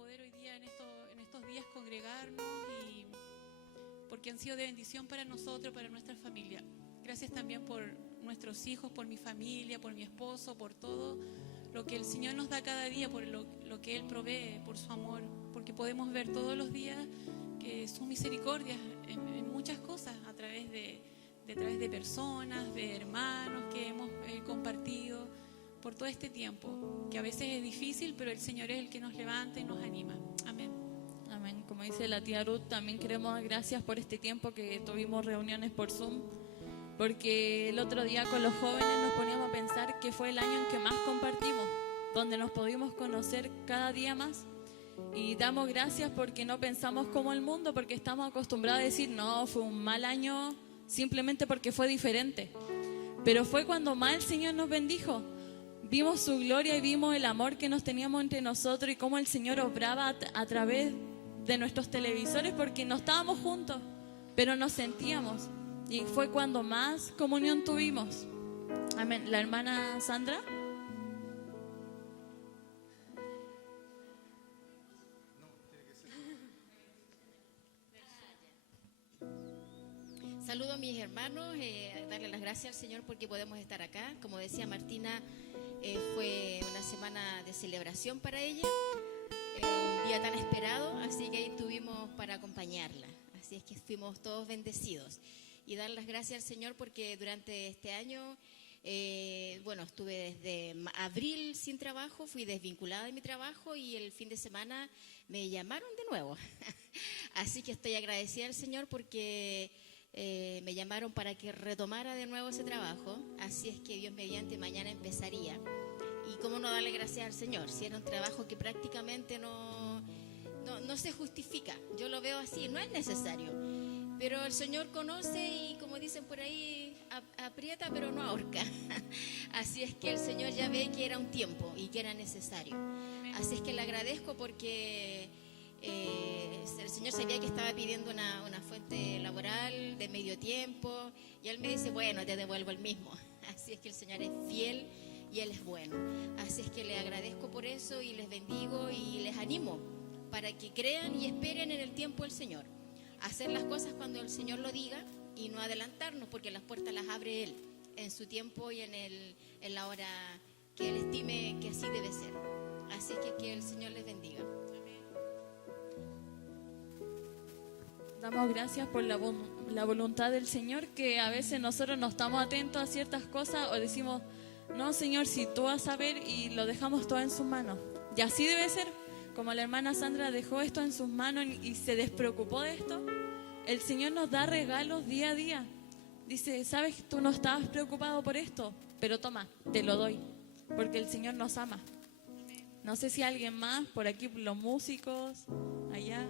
poder hoy día en estos días congregarnos y porque han sido de bendición para nosotros, para nuestra familia. Gracias también por nuestros hijos, por mi familia, por mi esposo, por todo lo que el Señor nos da cada día, por lo que Él provee, por su amor, porque podemos ver todos los días que su misericordia en muchas cosas, a través de personas, de hermanos que hemos compartido por todo este tiempo, que a veces es difícil, pero el Señor es el que nos levanta y nos anima. Amén. Amén. Como dice la tía Ruth, también queremos dar gracias por este tiempo que tuvimos reuniones por Zoom, porque el otro día con los jóvenes nos poníamos a pensar que fue el año en que más compartimos, donde nos pudimos conocer cada día más. Y damos gracias porque no pensamos como el mundo, porque estamos acostumbrados a decir, no, fue un mal año simplemente porque fue diferente. Pero fue cuando más el Señor nos bendijo. Vimos su gloria y vimos el amor que nos teníamos entre nosotros y cómo el Señor obraba a través de nuestros televisores, porque no estábamos juntos, pero nos sentíamos. Y fue cuando más comunión tuvimos. Amén. La hermana Sandra. Saludo a mis hermanos, darle las gracias al Señor porque podemos estar acá. Como decía Martina, fue una semana de celebración para ella, un día tan esperado, así que ahí estuvimos para acompañarla. Así es que fuimos todos bendecidos. Y dar las gracias al Señor porque durante este año, estuve desde abril sin trabajo, fui desvinculada de mi trabajo y el fin de semana me llamaron de nuevo. Así que estoy agradecida al Señor porque me llamaron para que retomara de nuevo ese trabajo. Así es que Dios mediante mañana empezaría. Y cómo no darle gracias al Señor, si era un trabajo que prácticamente no se justifica. Yo lo veo así, no es necesario. Pero el Señor conoce y, como dicen por ahí, aprieta pero no ahorca. Así es que el Señor ya ve que era un tiempo y que era necesario. Así es que le agradezco porque el Señor sabía que estaba pidiendo una fuente laboral de medio tiempo y Él me dice, bueno, te devuelvo el mismo. Así es que el Señor es fiel y Él es bueno. Así es que le agradezco por eso y les bendigo y les animo para que crean y esperen en el tiempo del Señor. Hacer las cosas cuando el Señor lo diga y no adelantarnos, porque las puertas las abre Él en su tiempo y en la hora que Él estime que así debe ser. Así que el Señor les bendiga. Damos gracias por la voluntad del Señor, que a veces nosotros no estamos atentos a ciertas cosas o decimos, no, Señor, si tú vas a ver, y lo dejamos todo en sus manos. Y así debe ser. Como la hermana Sandra dejó esto en sus manos y se despreocupó de esto, el Señor nos da regalos día a día. Dice, sabes, tú no estabas preocupado por esto, pero toma, te lo doy, porque el Señor nos ama. No sé si alguien más, por aquí los músicos, allá.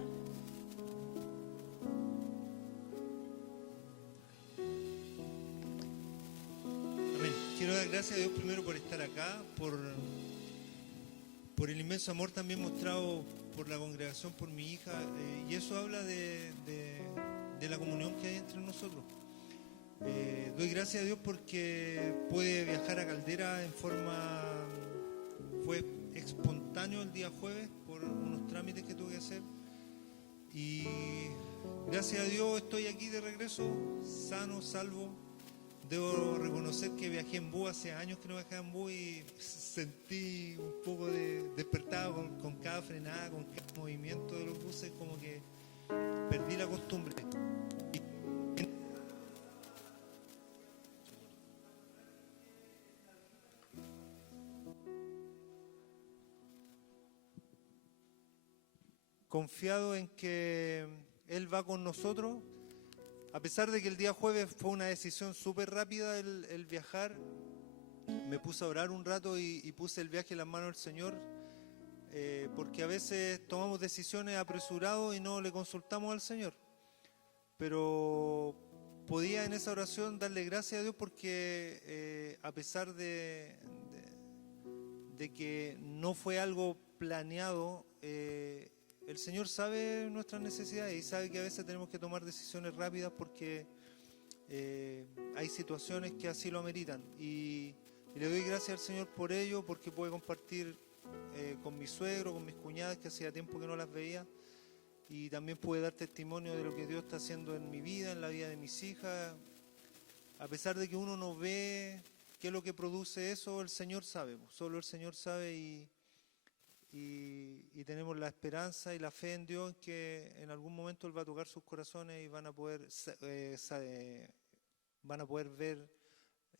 Amén. Quiero dar gracias a Dios primero por estar acá, por el inmenso amor también mostrado por la congregación, por mi hija, y eso habla de la comunión que hay entre nosotros. Doy gracias a Dios porque pude viajar a Caldera fue espontáneo el día jueves por unos trámites que tuve que hacer, y gracias a Dios estoy aquí de regreso, sano, salvo. Debo reconocer que viajé en bus, hace años que no viajaba en bus y sentí un poco de despertado con cada frenada, con cada movimiento de los buses, como que perdí la costumbre. Confiado en que Él va con nosotros. A pesar de que el día jueves fue una decisión súper rápida el viajar, me puse a orar un rato y puse el viaje en las manos del Señor, porque a veces tomamos decisiones apresuradas y no le consultamos al Señor. Pero podía en esa oración darle gracias a Dios porque a pesar de que no fue algo planeado, el Señor sabe nuestras necesidades y sabe que a veces tenemos que tomar decisiones rápidas porque hay situaciones que así lo ameritan. Y le doy gracias al Señor por ello, porque puede compartir con mi suegro, con mis cuñadas, que hacía tiempo que no las veía. Y también pude dar testimonio de lo que Dios está haciendo en mi vida, en la vida de mis hijas. A pesar de que uno no ve qué es lo que produce eso, el Señor sabe. Solo el Señor sabe y tenemos la esperanza y la fe en Dios que en algún momento Él va a tocar sus corazones y van a poder ver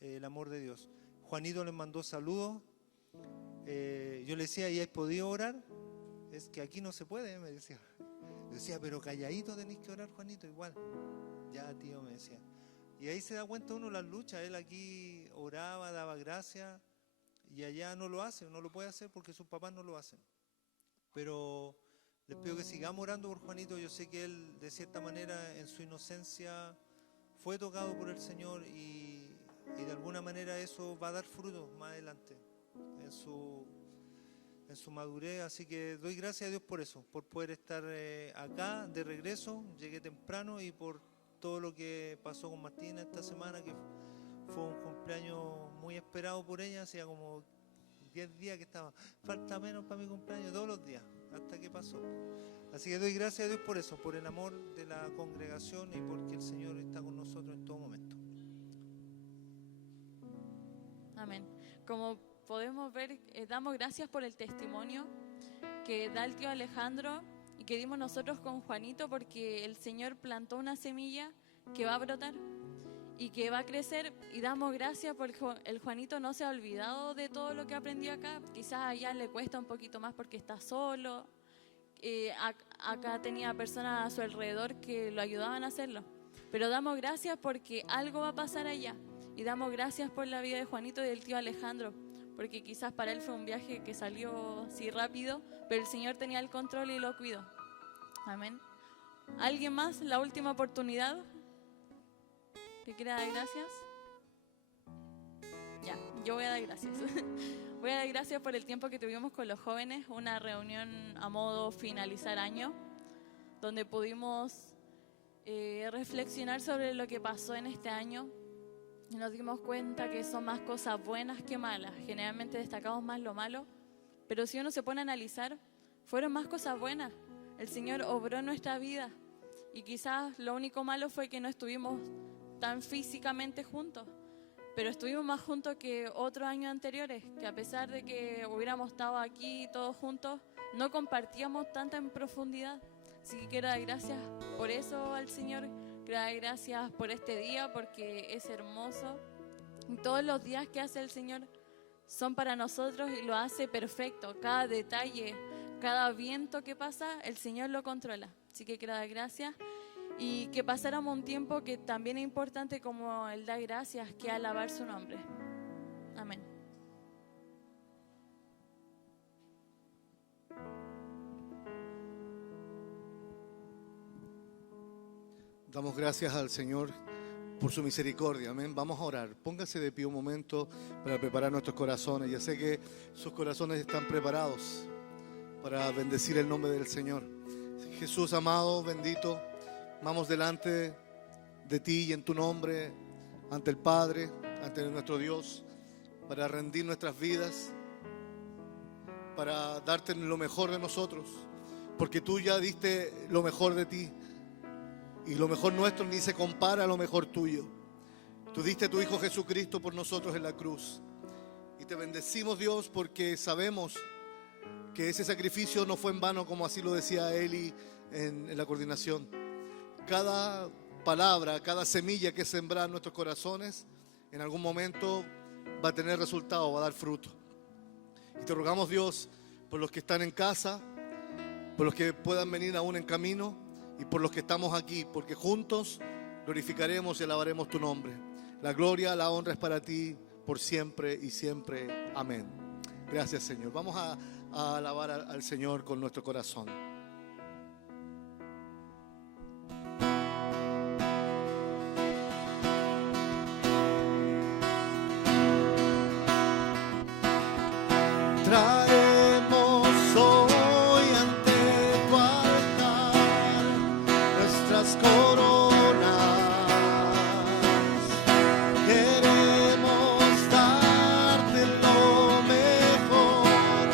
el amor de Dios. Juanito les mandó saludos. Yo le decía, ¿y has podido orar? Es que aquí no se puede, me decía. Yo decía, pero calladito tenéis que orar, Juanito, igual. Ya, tío, me decía. Y ahí se da cuenta uno las luchas. Él aquí oraba, daba gracias, y allá no lo hace, no lo puede hacer porque sus papás no lo hacen. Pero les pido que sigamos orando por Juanito. Yo sé que él, de cierta manera, en su inocencia, fue tocado por el Señor y de alguna manera eso va a dar frutos más adelante en su madurez. Así que doy gracias a Dios por eso, por poder estar acá de regreso. Llegué temprano y por todo lo que pasó con Martina esta semana, que fue un cumpleaños muy esperado por ella. Hacía como 10 días que estaba, falta menos para mi cumpleaños, todos los días, hasta que pasó. Así que doy gracias a Dios por eso, por el amor de la congregación y porque el Señor está con nosotros en todo momento. Amén. Como podemos ver, damos gracias por el testimonio que da el tío Alejandro y que dimos nosotros con Juanito, porque el Señor plantó una semilla que va a brotar y que va a crecer, y damos gracias porque el Juanito no se ha olvidado de todo lo que aprendió acá. Quizás allá le cuesta un poquito más porque está solo, acá tenía personas a su alrededor que lo ayudaban a hacerlo, pero damos gracias porque algo va a pasar allá, y damos gracias por la vida de Juanito y del tío Alejandro, porque quizás para él fue un viaje que salió así rápido, pero el Señor tenía el control y lo cuidó. Amén. ¿Alguien más? La última oportunidad que quiera dar gracias. Ya, yo voy a dar gracias. Voy a dar gracias por el tiempo que tuvimos con los jóvenes, una reunión a modo finalizar año, donde pudimos reflexionar sobre lo que pasó en este año. Y nos dimos cuenta que son más cosas buenas que malas. Generalmente destacamos más lo malo, pero si uno se pone a analizar, fueron más cosas buenas. El Señor obró en nuestra vida, y quizás lo único malo fue que no estuvimos tan físicamente juntos, pero estuvimos más juntos que otros años anteriores, que a pesar de que hubiéramos estado aquí todos juntos, no compartíamos tanta en profundidad. Así que quiero dar gracias por eso al Señor. Quiero dar gracias por este día, porque es hermoso. Y todos los días que hace el Señor son para nosotros y lo hace perfecto. Cada detalle, cada viento que pasa, el Señor lo controla. Así que quiero dar gracias. Y que pasáramos un tiempo que también es importante como el dar gracias, que alabar su nombre. Amén. Damos gracias al Señor por su misericordia. Amén. Vamos a orar. Póngase de pie un momento para preparar nuestros corazones. Ya sé que sus corazones están preparados para bendecir el nombre del Señor. Jesús amado, bendito, vamos delante de ti y en tu nombre, ante el Padre, ante nuestro Dios, para rendir nuestras vidas, para darte lo mejor de nosotros, porque tú ya diste lo mejor de ti. Y lo mejor nuestro ni se compara a lo mejor tuyo. Tú diste a tu Hijo Jesucristo por nosotros en la cruz. Y te bendecimos, Dios, porque sabemos que ese sacrificio no fue en vano, como así lo decía Eli en la coordinación. Cada palabra, cada semilla que sembra en nuestros corazones, en algún momento va a tener resultado, va a dar fruto. Y te rogamos, Dios, por los que están en casa, por los que puedan venir aún en camino, y por los que estamos aquí, porque juntos glorificaremos y alabaremos tu nombre. La gloria, la honra es para ti por siempre y siempre. Amén. Gracias, Señor. Vamos a alabar al Señor con nuestro corazón. Traemos hoy ante tu altar nuestras coronas. Queremos darte lo mejor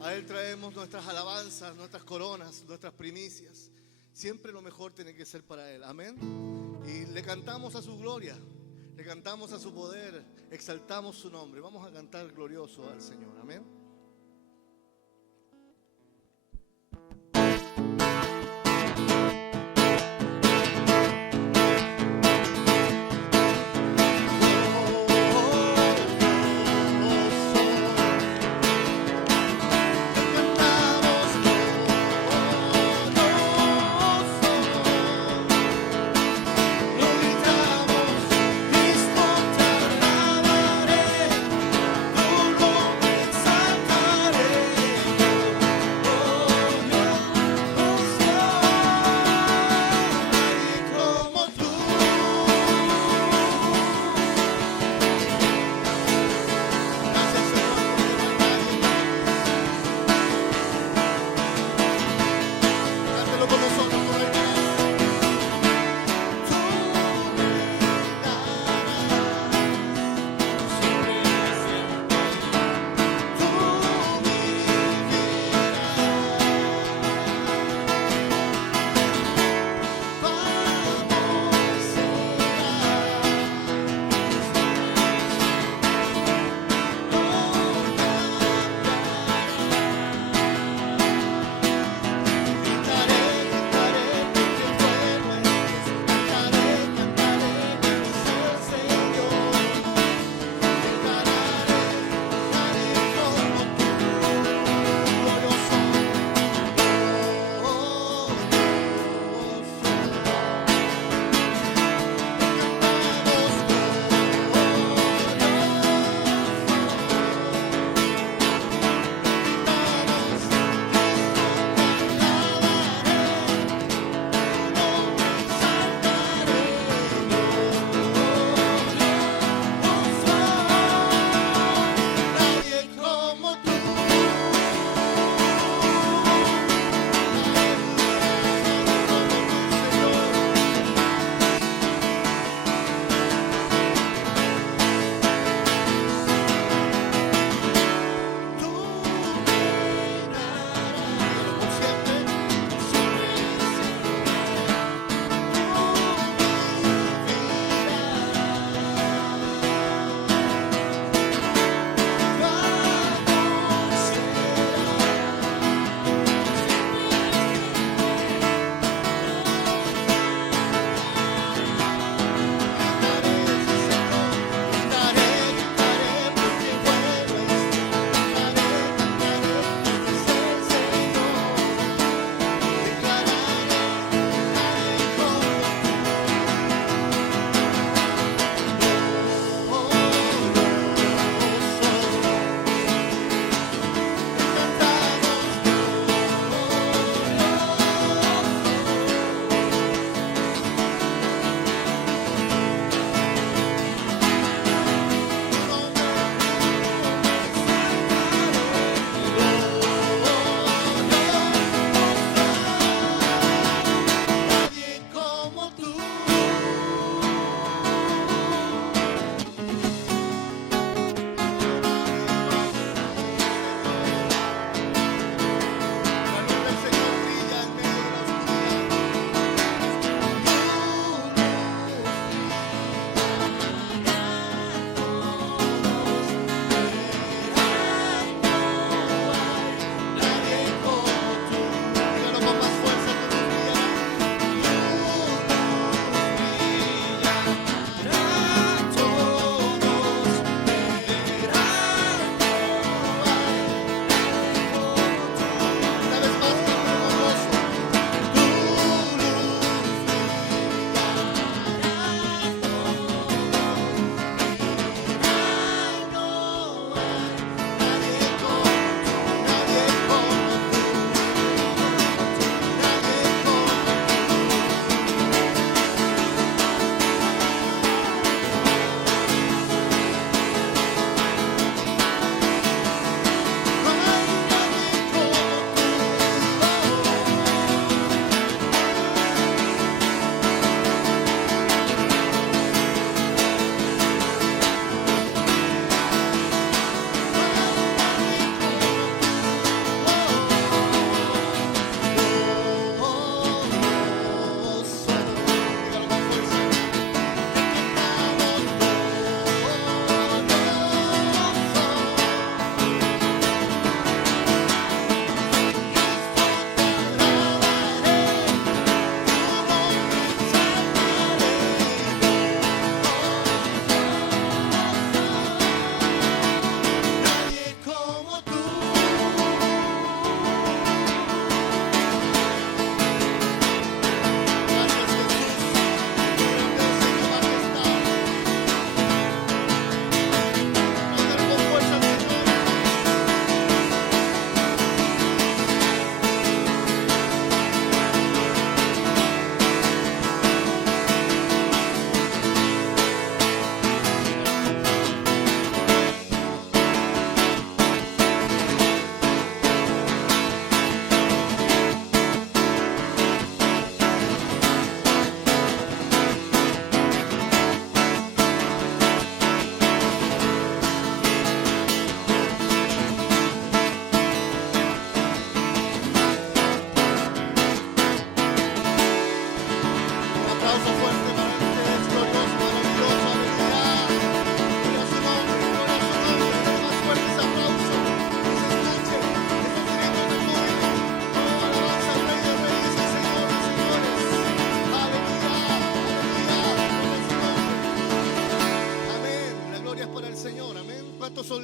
A Él traemos nuestras alabanzas, nuestras coronas, nuestras primicias. Siempre lo mejor tiene que ser para Él. Amén. Y le cantamos a su gloria, le cantamos a su poder, exaltamos su nombre. Vamos a cantar glorioso al Señor. Amén. Exaltaré tu nombre.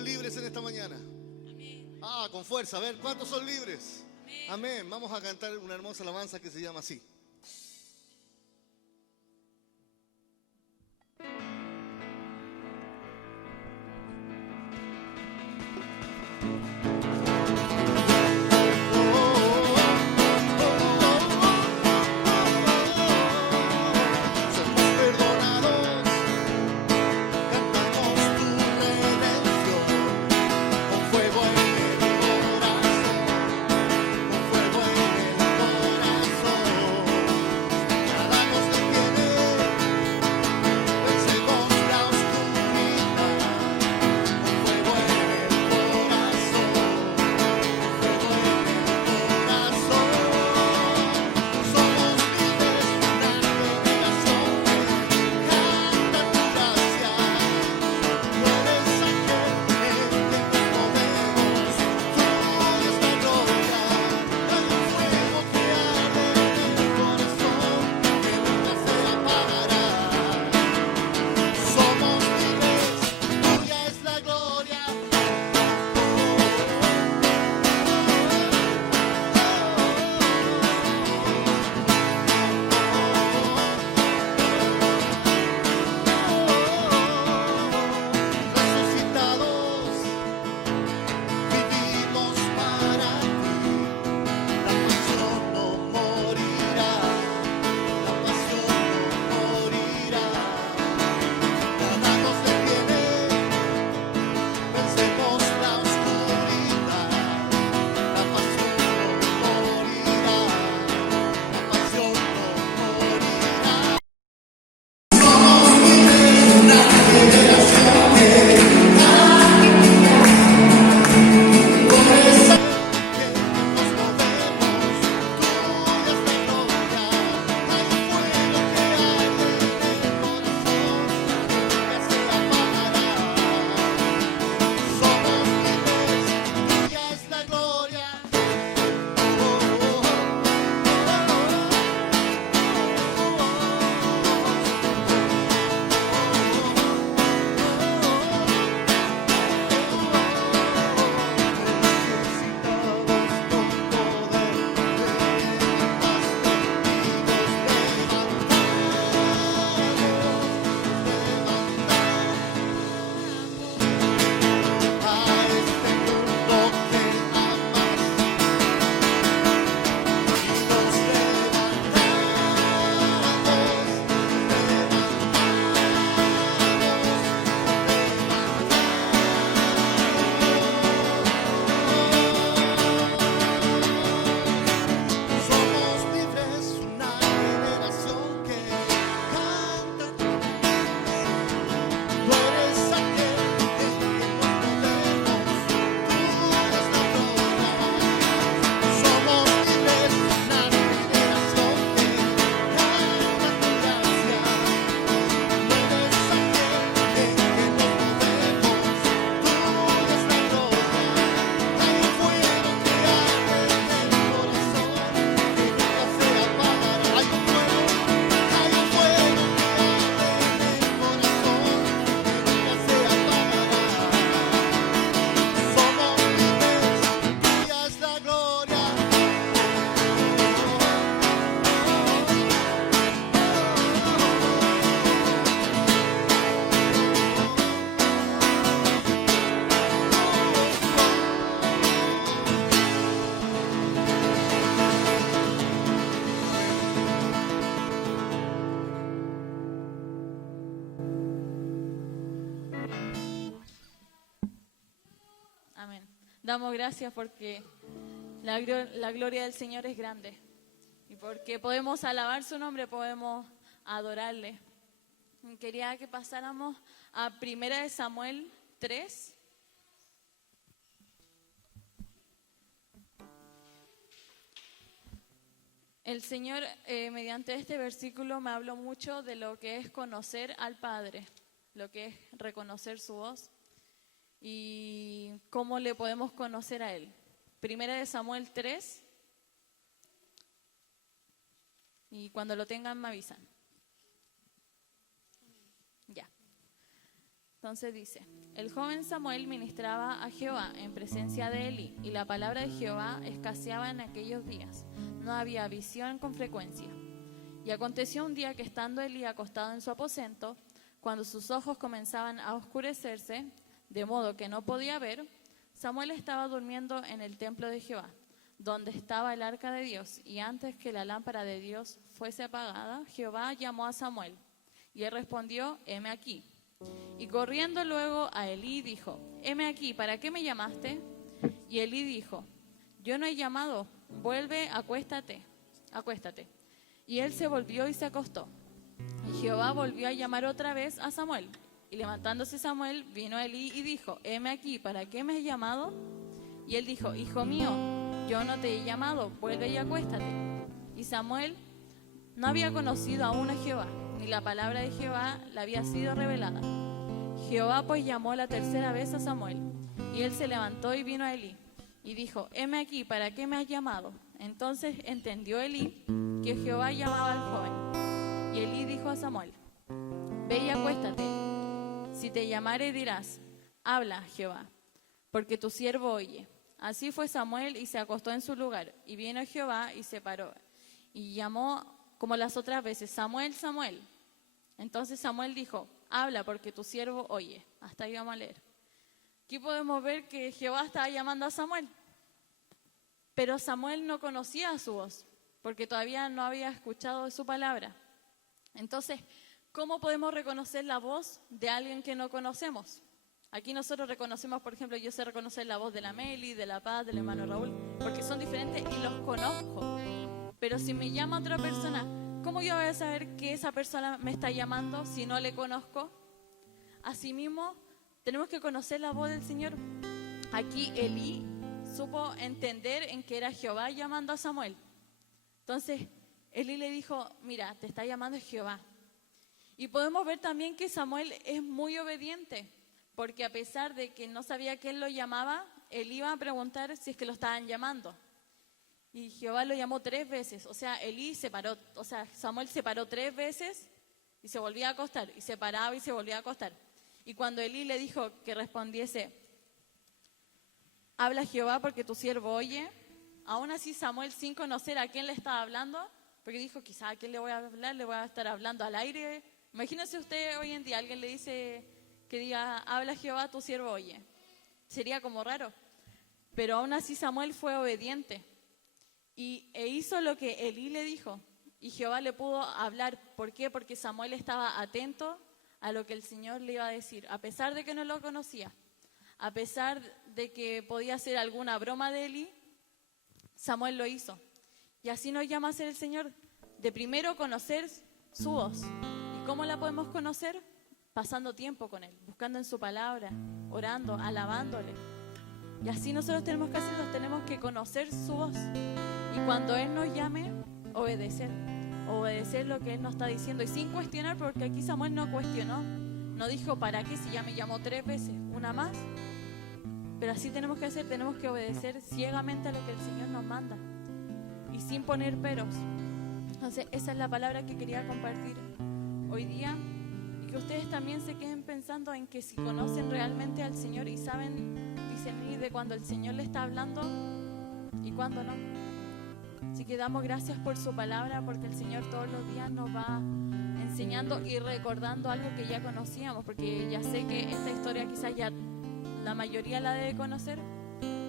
son libres en esta mañana? Amén. Ah, con fuerza. A ver, ¿cuántos son libres? Amén. Amén. Vamos a cantar una hermosa alabanza que se llama así. Damos gracias porque la gloria del Señor es grande. Y porque podemos alabar su nombre, podemos adorarle. Quería que pasáramos a 1 Samuel 3. El Señor, mediante este versículo, me habló mucho de lo que es conocer al Padre, lo que es reconocer su voz y cómo le podemos conocer a Él. 1 Samuel 3. Y cuando lo tengan me avisan. Ya. Entonces dice, el joven Samuel ministraba a Jehová en presencia de Elí, y la palabra de Jehová escaseaba en aquellos días. No había visión con frecuencia. Y aconteció un día que estando Elí acostado en su aposento, cuando sus ojos comenzaban a oscurecerse, de modo que no podía ver, Samuel estaba durmiendo en el templo de Jehová, donde estaba el arca de Dios, y antes que la lámpara de Dios fuese apagada, Jehová llamó a Samuel, y él respondió, heme aquí. Y corriendo luego a Elí dijo, heme aquí, ¿para qué me llamaste? Y Elí dijo, yo no he llamado, vuelve, acuéstate. Y él se volvió y se acostó. Y Jehová volvió a llamar otra vez a Samuel. Y levantándose Samuel, vino a Elí y dijo, heme aquí, ¿para qué me has llamado? Y él dijo, hijo mío, yo no te he llamado, vuelve y acuéstate. Y Samuel no había conocido aún a Jehová, ni la palabra de Jehová le había sido revelada. Jehová pues llamó la tercera vez a Samuel, y él se levantó y vino a Elí, y dijo, heme aquí, ¿para qué me has llamado? Entonces entendió Elí que Jehová llamaba al joven. Y Elí dijo a Samuel, ve y acuéstate, si te llamare dirás, habla Jehová, porque tu siervo oye. Así fue Samuel y se acostó en su lugar, y vino Jehová y se paró, y llamó como las otras veces, Samuel, Samuel. Entonces Samuel dijo, habla porque tu siervo oye. Hasta ahí vamos a leer. Aquí podemos ver que Jehová estaba llamando a Samuel, pero Samuel no conocía su voz, porque todavía no había escuchado su palabra. Entonces, ¿cómo podemos reconocer la voz de alguien que no conocemos? Aquí nosotros reconocemos, por ejemplo, yo sé reconocer la voz de la Meli, de la Paz, del hermano Raúl, porque son diferentes y los conozco. Pero si me llama otra persona, ¿cómo yo voy a saber que esa persona me está llamando si no le conozco? Asimismo, tenemos que conocer la voz del Señor. Aquí Elí supo entender en que era Jehová llamando a Samuel. Entonces, Elí le dijo, mira, te está llamando Jehová. Y podemos ver también que Samuel es muy obediente, porque a pesar de que no sabía que él lo llamaba, él iba a preguntar si es que lo estaban llamando. Y Jehová lo llamó 3 veces, o sea, Samuel se paró 3 veces y se volvía a acostar, y se paraba y se volvía a acostar. Y cuando Elí le dijo que respondiese, habla Jehová porque tu siervo oye, aún así Samuel, sin conocer a quién le estaba hablando, porque dijo, quizá a quién le voy a hablar, le voy a estar hablando al aire. Imagínese usted hoy en día, alguien le dice que diga, habla Jehová, tu siervo oye. Sería como raro. Pero aún así Samuel fue obediente e hizo lo que Elí le dijo. Y Jehová le pudo hablar. ¿Por qué? Porque Samuel estaba atento a lo que el Señor le iba a decir, a pesar de que no lo conocía, a pesar de que podía hacer alguna broma de Elí, Samuel lo hizo. Y así nos llama a ser el Señor, de primero conocer su voz. ¿Y cómo la podemos conocer? Pasando tiempo con Él, buscando en su palabra, orando, alabándole. Y así nosotros tenemos que hacerlo, tenemos que conocer su voz. Y cuando Él nos llame, obedecer lo que Él nos está diciendo. Y sin cuestionar, porque aquí Samuel no cuestionó, no dijo, ¿para qué si ya me llamó 3 veces? ¿Una más? Pero así tenemos que hacer, tenemos que obedecer ciegamente a lo que el Señor nos manda. Y sin poner peros. Entonces, esa es la palabra que quería compartir hoy día. Y que ustedes también se queden pensando en que si conocen realmente al Señor y saben discernir de cuando el Señor le está hablando y cuando no. Así que damos gracias por su palabra, porque el Señor todos los días nos va enseñando y recordando algo que ya conocíamos, porque ya sé que esta historia quizás ya la mayoría la debe conocer,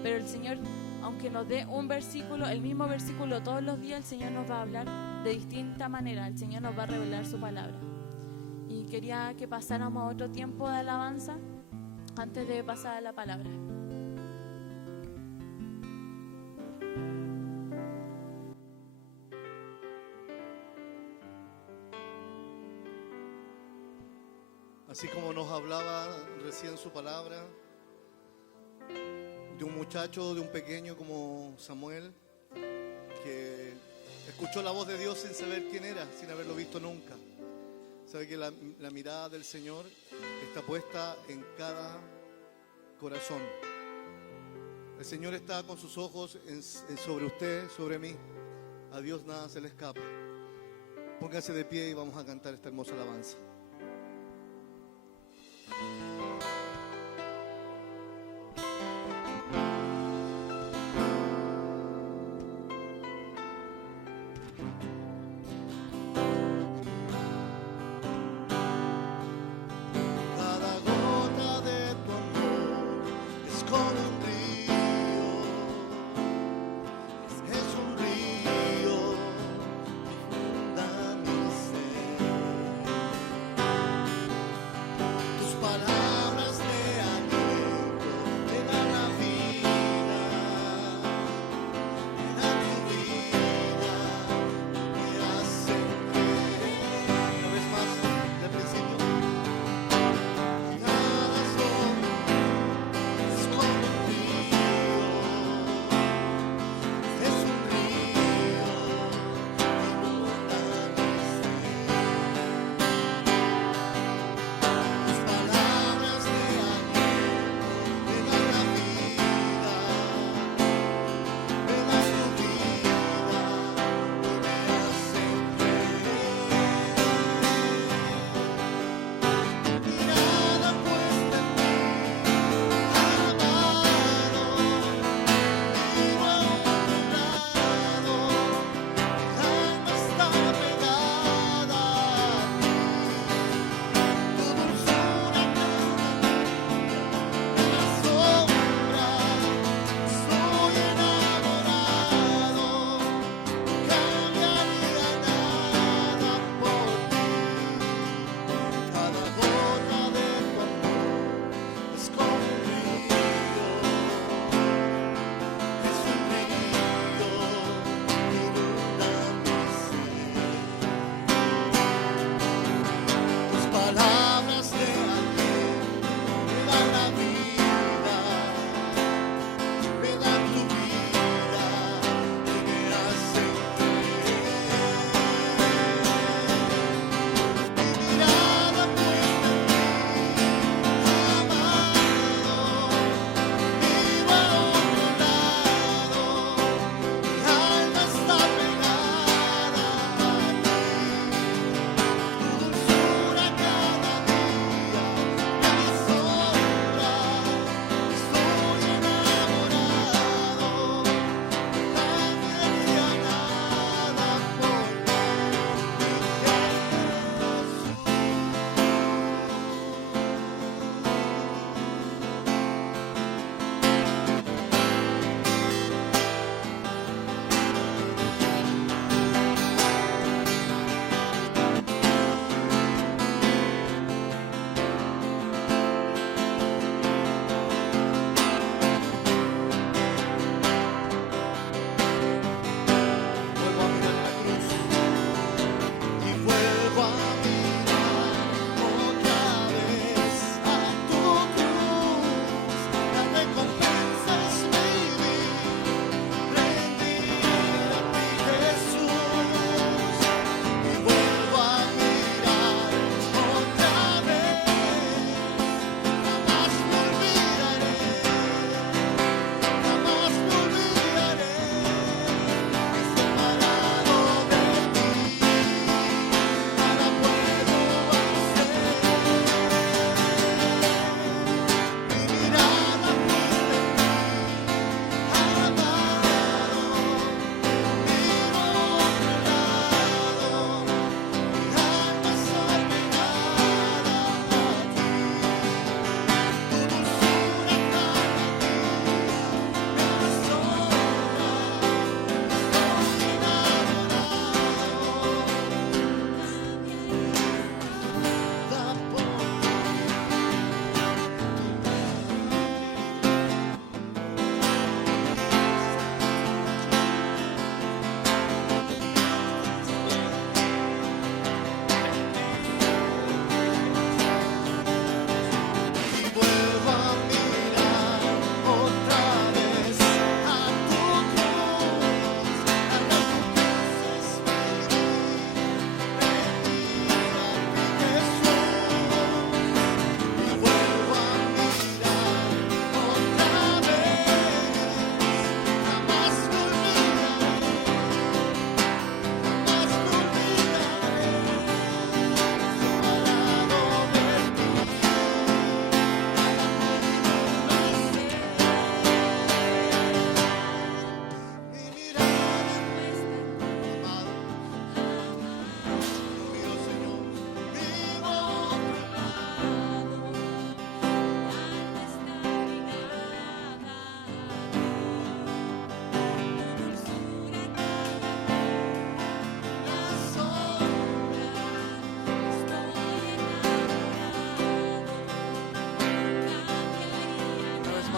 pero el Señor, aunque nos dé un versículo, el mismo versículo todos los días, el Señor nos va a hablar de distinta manera, el Señor nos va a revelar su palabra. Y quería que pasáramos a otro tiempo de alabanza antes de pasar a la palabra. Así como nos hablaba recién su palabra, de un muchacho, de un pequeño como Samuel, que escuchó la voz de Dios sin saber quién era, sin haberlo visto nunca. Sabe que la mirada del Señor está puesta en cada corazón. El Señor está con sus ojos sobre usted, sobre mí. A Dios nada se le escapa. Póngase de pie y vamos a cantar esta hermosa alabanza. como un río, es un río, inunda mi ser. Tus palabras de aliento me dan la vida, me dan tu vida, me hacen creer. Una vez más, del principio. Nada soy, es como un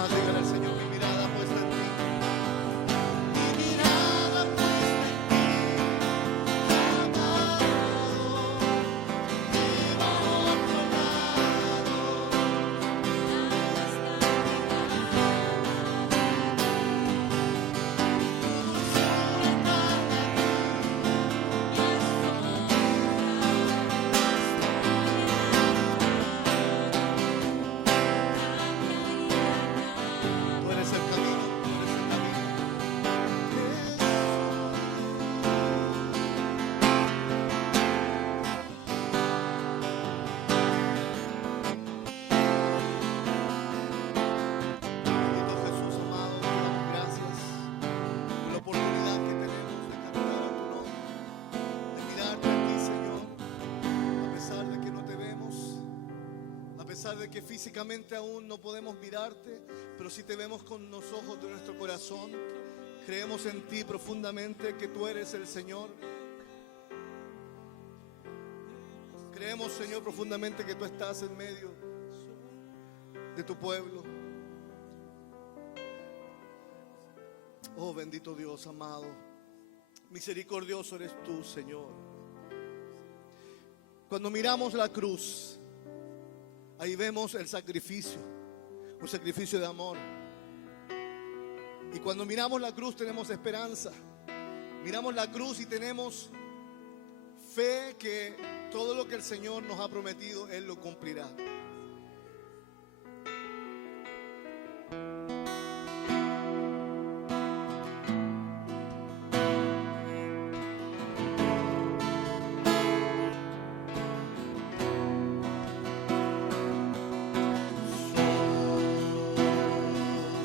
más, dígale al Señor, mi mirada puesta en ti. Mi mirada puesta en ti, amado, vivo otro lado. Tú eres el camino, tú eres el camino. Bendito Jesús, amado, te damos gracias por la oportunidad que tenemos de cantar a tu nombre, de mirarte a ti, Señor, a pesar de que no te vemos, a pesar de que físicamente aún no podemos mirarte, pero sí te vemos con los ojos de nuestro corazón. Creemos en ti profundamente, que tú eres el Señor. Creemos, Señor, profundamente que tú estás en medio de tu pueblo. Oh, bendito Dios, amado. Misericordioso eres tú, Señor. Cuando miramos la cruz, ahí vemos el sacrificio, un sacrificio de amor. Y cuando miramos la cruz tenemos esperanza. Miramos la cruz y tenemos fe que todo lo que el Señor nos ha prometido, Él lo cumplirá.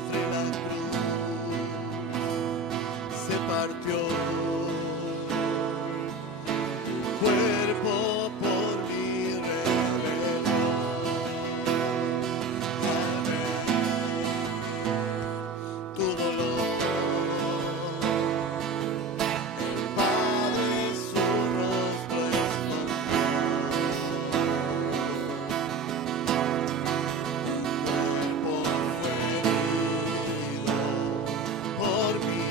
Sobre la cruz se partió cuerpo por mi rebelión. Tu dolor, el Padre su rostro escondió. Cuerpo fue herido por mí,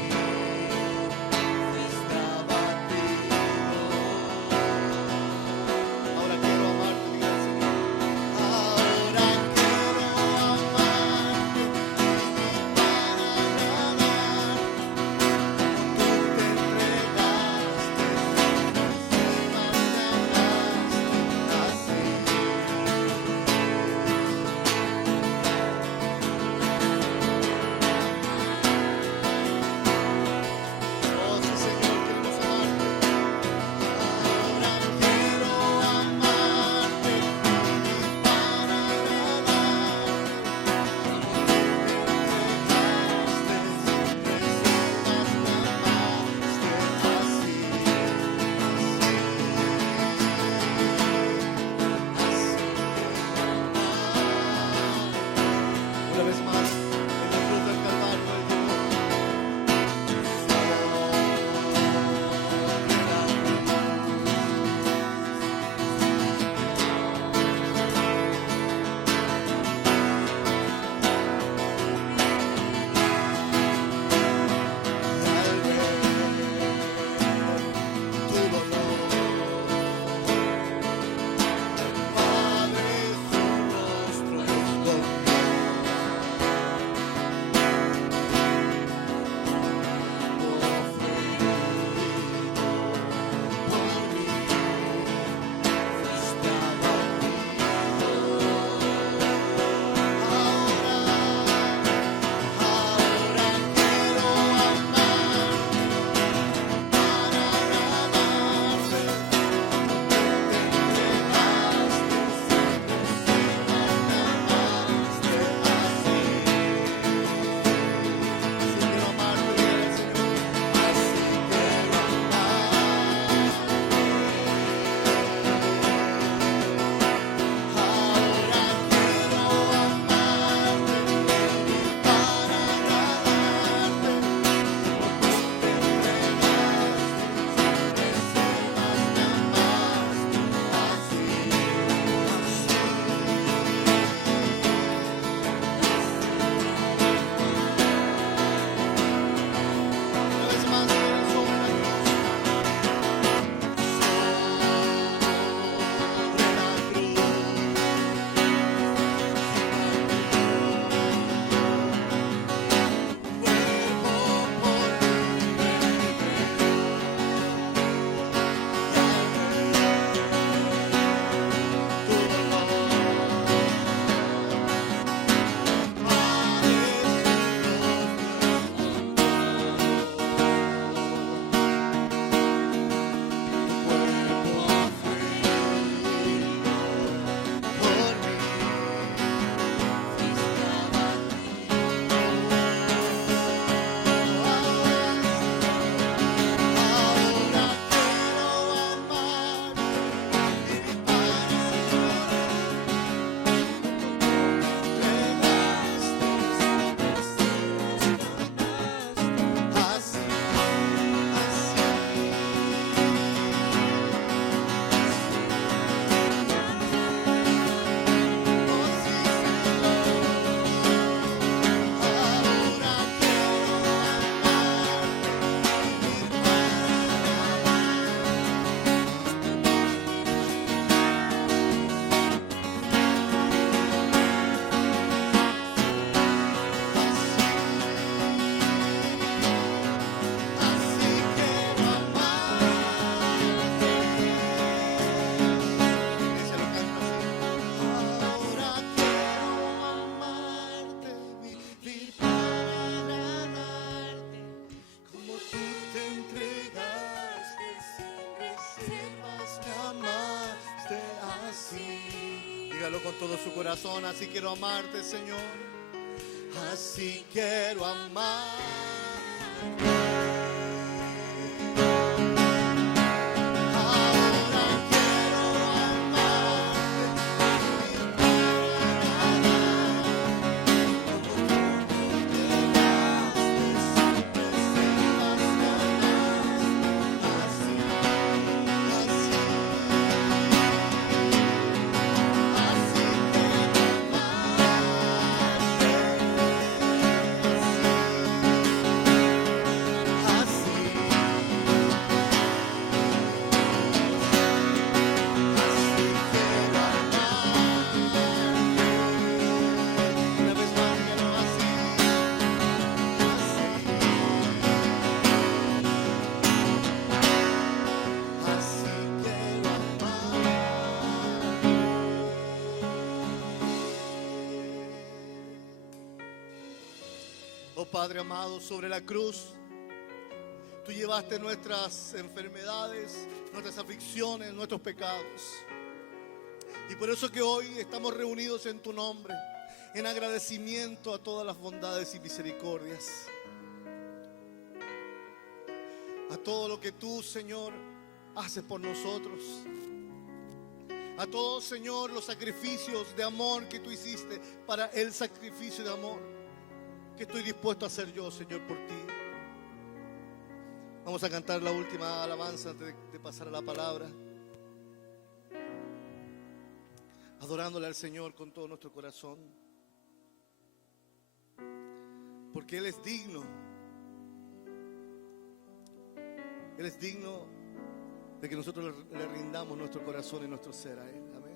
todo su corazón. Así quiero amarte, Señor. Así quiero amar. Ahora quiero amarte. Una vez más, dígalo así. Así quiero amar. Oh Padre amado, sobre la cruz, tú llevaste nuestras enfermedades, nuestras aflicciones, nuestros pecados. Y por eso que hoy estamos reunidos en tu nombre, en agradecimiento a todas las bondades y misericordias. A todo lo que tú, Señor, haces por nosotros. A todos, Señor, los sacrificios de amor que tú hiciste para el sacrificio de amor que estoy dispuesto a hacer yo, Señor, por ti. Vamos a cantar la última alabanza antes de pasar a la palabra. Adorándole al Señor con todo nuestro corazón. Porque Él es digno. Él es digno de que nosotros le rindamos nuestro corazón y nuestro ser a Él. Amén.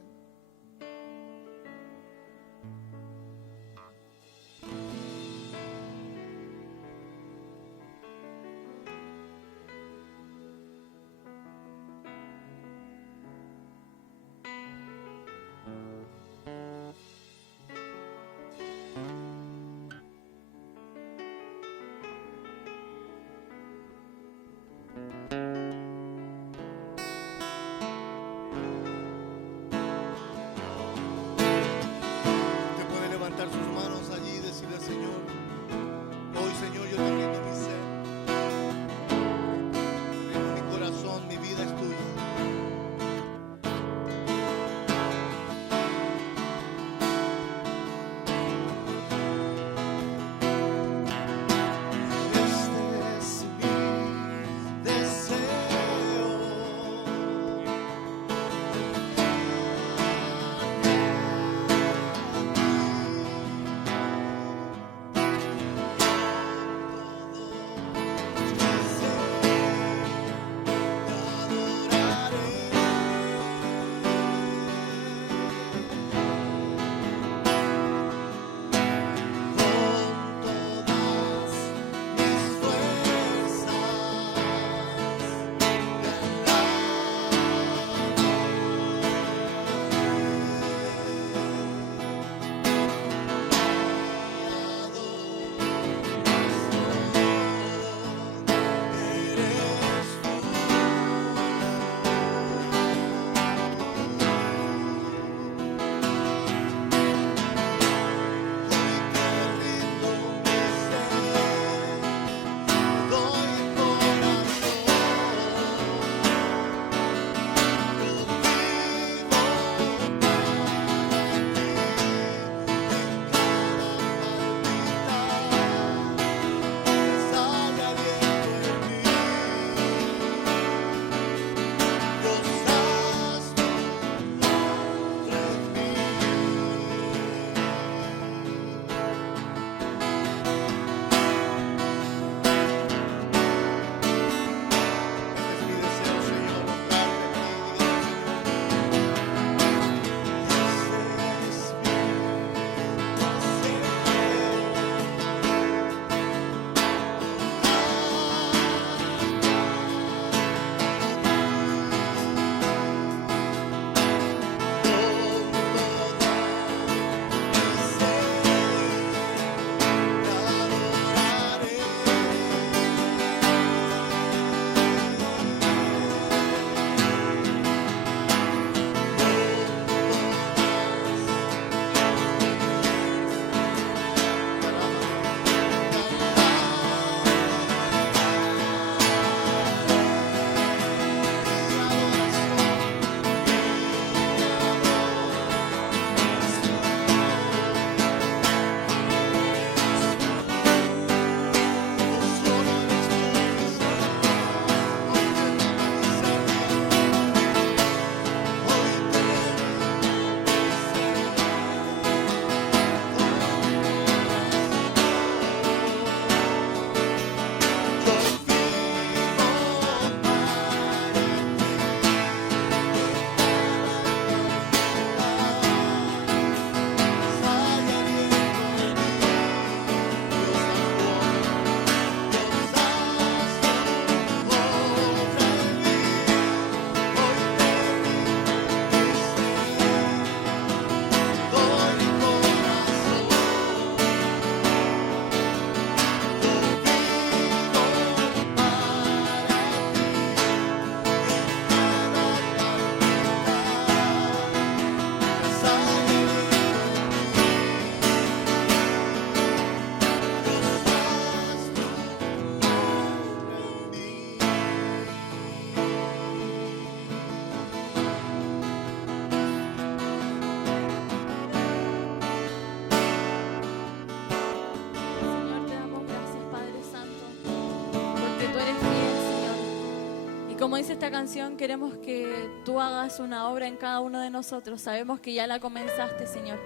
como dice esta canción, queremos que tú hagas una obra en cada uno de nosotros. Sabemos que ya la comenzaste, Señor.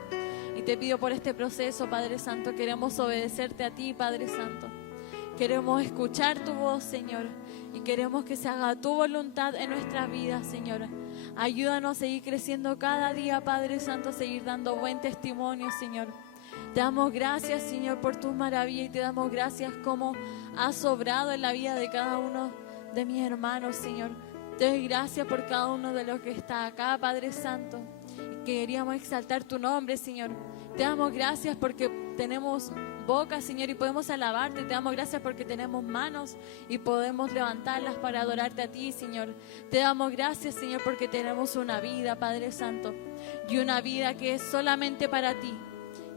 Y te pido por este proceso, Padre Santo, queremos obedecerte a ti, Padre Santo. Queremos escuchar tu voz, Señor, y queremos que se haga tu voluntad en nuestras vidas, Señor. Ayúdanos a seguir creciendo cada día, Padre Santo, a seguir dando buen testimonio, Señor. Te damos gracias, Señor, por tus maravillas y te damos gracias como has obrado en la vida de cada uno de mis hermanos, Señor. Te doy gracias por cada uno de los que está acá, Padre Santo. Queríamos exaltar tu nombre, Señor. Te damos gracias porque tenemos boca, Señor, y podemos alabarte. Te damos gracias porque tenemos manos y podemos levantarlas para adorarte a ti, Señor. Te damos gracias, Señor, porque tenemos una vida, Padre Santo, y una vida que es solamente para ti.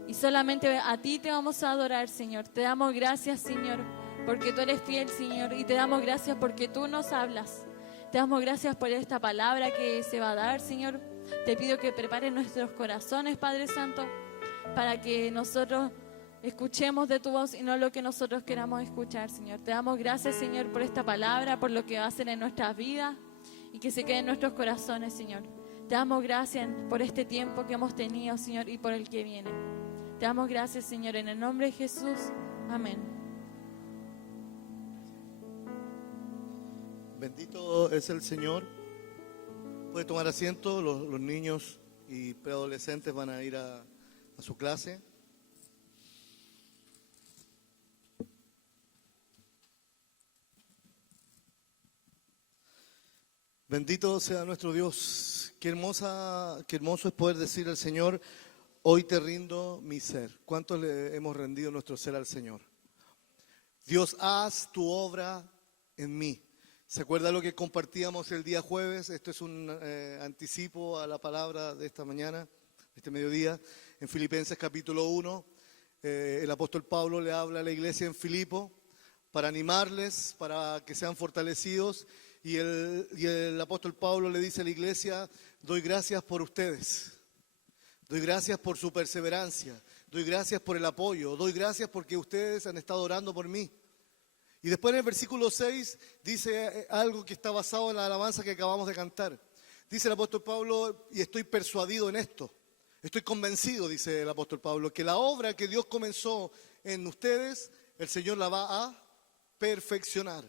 Y solamente a ti te vamos a adorar, Señor. Te damos gracias, Señor, porque tú eres fiel, Señor. Y te damos gracias porque tú nos hablas. Te damos gracias por esta palabra que se va a dar, Señor. Te pido que prepares nuestros corazones, Padre Santo, para que nosotros escuchemos de tu voz y no lo que nosotros queramos escuchar, Señor. Te damos gracias, Señor, por esta palabra, por lo que va a hacer en nuestras vidas y que se quede en nuestros corazones, Señor. Te damos gracias por este tiempo que hemos tenido, Señor, y por el que viene. Te damos gracias, Señor, en el nombre de Jesús. Amén. Bendito es el Señor. Puede tomar asiento, los niños y preadolescentes van a ir a su clase. Bendito sea nuestro Dios. Qué hermoso es poder decir al Señor: hoy te rindo mi ser. ¿Cuántos le hemos rendido nuestro ser al Señor? Dios, haz tu obra en mí. ¿Se acuerda lo que compartíamos el día jueves? Esto es un anticipo a la palabra de esta mañana, este mediodía. En Filipenses capítulo 1, el apóstol Pablo le habla a la iglesia en Filipo para animarles, para que sean fortalecidos. Y el apóstol Pablo le dice a la iglesia: doy gracias por ustedes. Doy gracias por su perseverancia. Doy gracias por el apoyo. Doy gracias porque ustedes han estado orando por mí. Y después en el versículo 6 dice algo que está basado en la alabanza que acabamos de cantar. Dice el apóstol Pablo: y estoy persuadido en esto. Estoy convencido, dice el apóstol Pablo, que la obra que Dios comenzó en ustedes, el Señor la va a perfeccionar.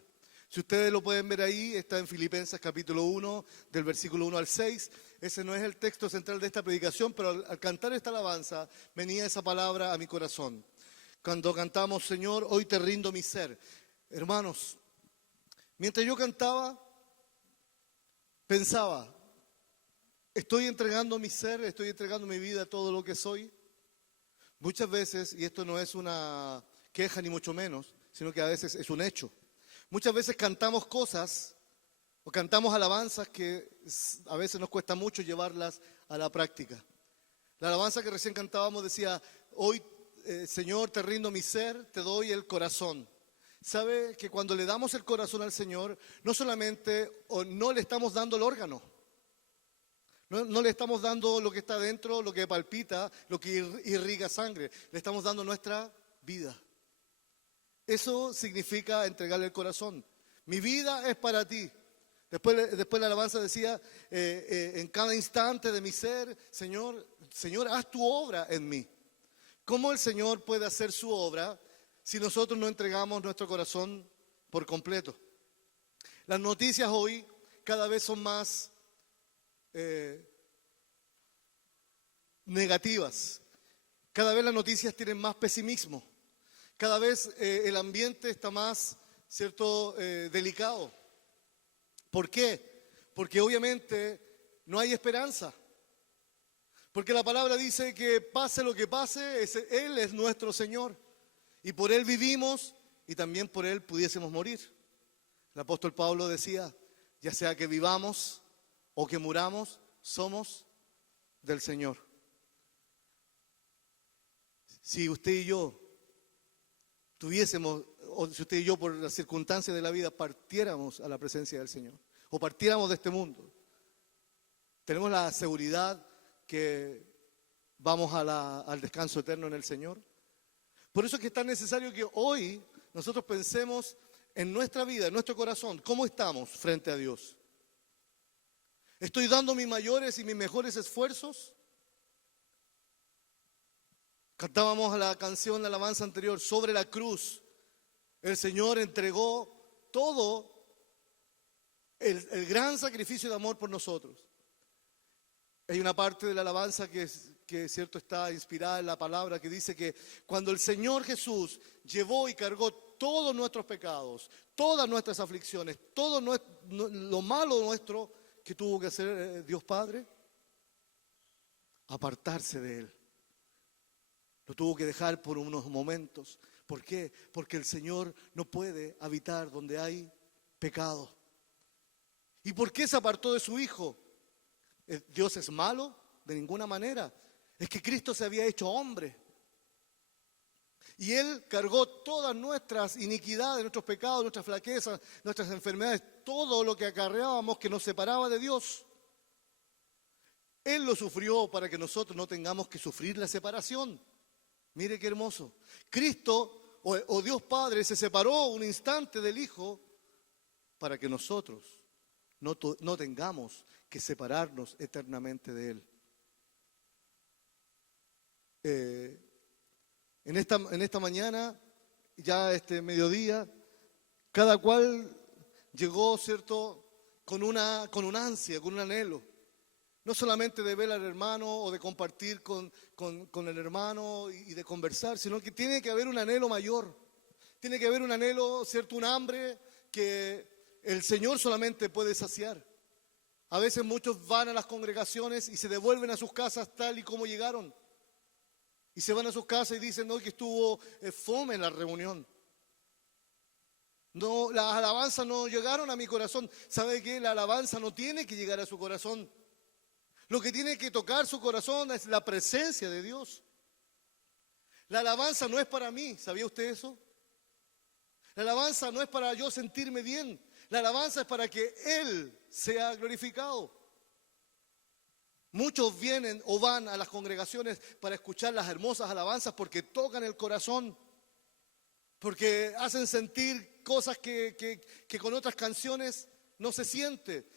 Si ustedes lo pueden ver ahí, está en Filipenses capítulo 1, del versículo 1 al 6. Ese no es el texto central de esta predicación, pero al cantar esta alabanza venía esa palabra a mi corazón. Cuando cantamos: Señor, hoy te rindo mi ser. Hermanos, mientras yo cantaba, pensaba: estoy entregando mi ser, estoy entregando mi vida, todo lo que soy. Muchas veces, y esto no es una queja ni mucho menos, sino que a veces es un hecho. Muchas veces cantamos cosas o cantamos alabanzas que a veces nos cuesta mucho llevarlas a la práctica. La alabanza que recién cantábamos decía: hoy, Señor, te rindo mi ser, te doy el corazón. ¿Sabe que cuando le damos el corazón al Señor, no solamente no le estamos dando el órgano, no le estamos dando lo que está dentro, lo que palpita, lo que irriga sangre, le estamos dando nuestra vida? Eso significa entregarle el corazón. Mi vida es para ti. Después la alabanza decía: en cada instante de mi ser, Señor, haz tu obra en mí. ¿Cómo el Señor puede hacer su obra si nosotros no entregamos nuestro corazón por completo? Las noticias hoy cada vez son más negativas. Cada vez las noticias tienen más pesimismo. Cada vez el ambiente está más, delicado. ¿Por qué? Porque obviamente no hay esperanza. Porque la palabra dice que pase lo que pase, Él es nuestro Señor. Y por Él vivimos y también por Él pudiésemos morir. El apóstol Pablo decía: ya sea que vivamos o que muramos, somos del Señor. Si usted y yo o si usted y yo por las circunstancias de la vida partiéramos a la presencia del Señor, o partiéramos de este mundo, tenemos la seguridad que vamos al descanso eterno en el Señor. Por eso es que es tan necesario que hoy nosotros pensemos en nuestra vida, en nuestro corazón, ¿cómo estamos frente a Dios? ¿Estoy dando mis mayores y mis mejores esfuerzos? Cantábamos la canción de alabanza anterior, sobre la cruz. El Señor entregó todo el gran sacrificio de amor por nosotros. Hay una parte de la alabanza que cierto está inspirada en la palabra que dice que cuando el Señor Jesús llevó y cargó todos nuestros pecados, todas nuestras aflicciones, todo lo malo nuestro que tuvo que hacer Dios Padre, apartarse de Él. Lo tuvo que dejar por unos momentos. ¿Por qué? Porque el Señor no puede habitar donde hay pecado. ¿Y por qué se apartó de su Hijo? ¿Dios es malo? De ninguna manera. Es que Cristo se había hecho hombre. Y Él cargó todas nuestras iniquidades, nuestros pecados, nuestras flaquezas, nuestras enfermedades, todo lo que acarreábamos que nos separaba de Dios. Él lo sufrió para que nosotros no tengamos que sufrir la separación. Mire qué hermoso. Cristo o Dios Padre se separó un instante del Hijo para que nosotros no tengamos que separarnos eternamente de Él. En esta mañana, ya este mediodía, cada cual llegó, ¿cierto?, con un ansia, con un anhelo. No solamente de ver al hermano o de compartir con el hermano y de conversar, sino que tiene que haber un anhelo mayor. Tiene que haber un anhelo, ¿cierto?, un hambre que el Señor solamente puede saciar. A veces muchos van a las congregaciones y se devuelven a sus casas tal y como llegaron. Y se van a sus casas y dicen, no, que estuvo fome en la reunión. No, las alabanzas no llegaron a mi corazón. ¿Sabe qué? La alabanza no tiene que llegar a su corazón. Lo que tiene que tocar su corazón es la presencia de Dios. La alabanza no es para mí, ¿sabía usted eso? La alabanza no es para yo sentirme bien. La alabanza es para que Él sea glorificado. Muchos vienen o van a las congregaciones para escuchar las hermosas alabanzas porque tocan el corazón, porque hacen sentir cosas que con otras canciones no se siente.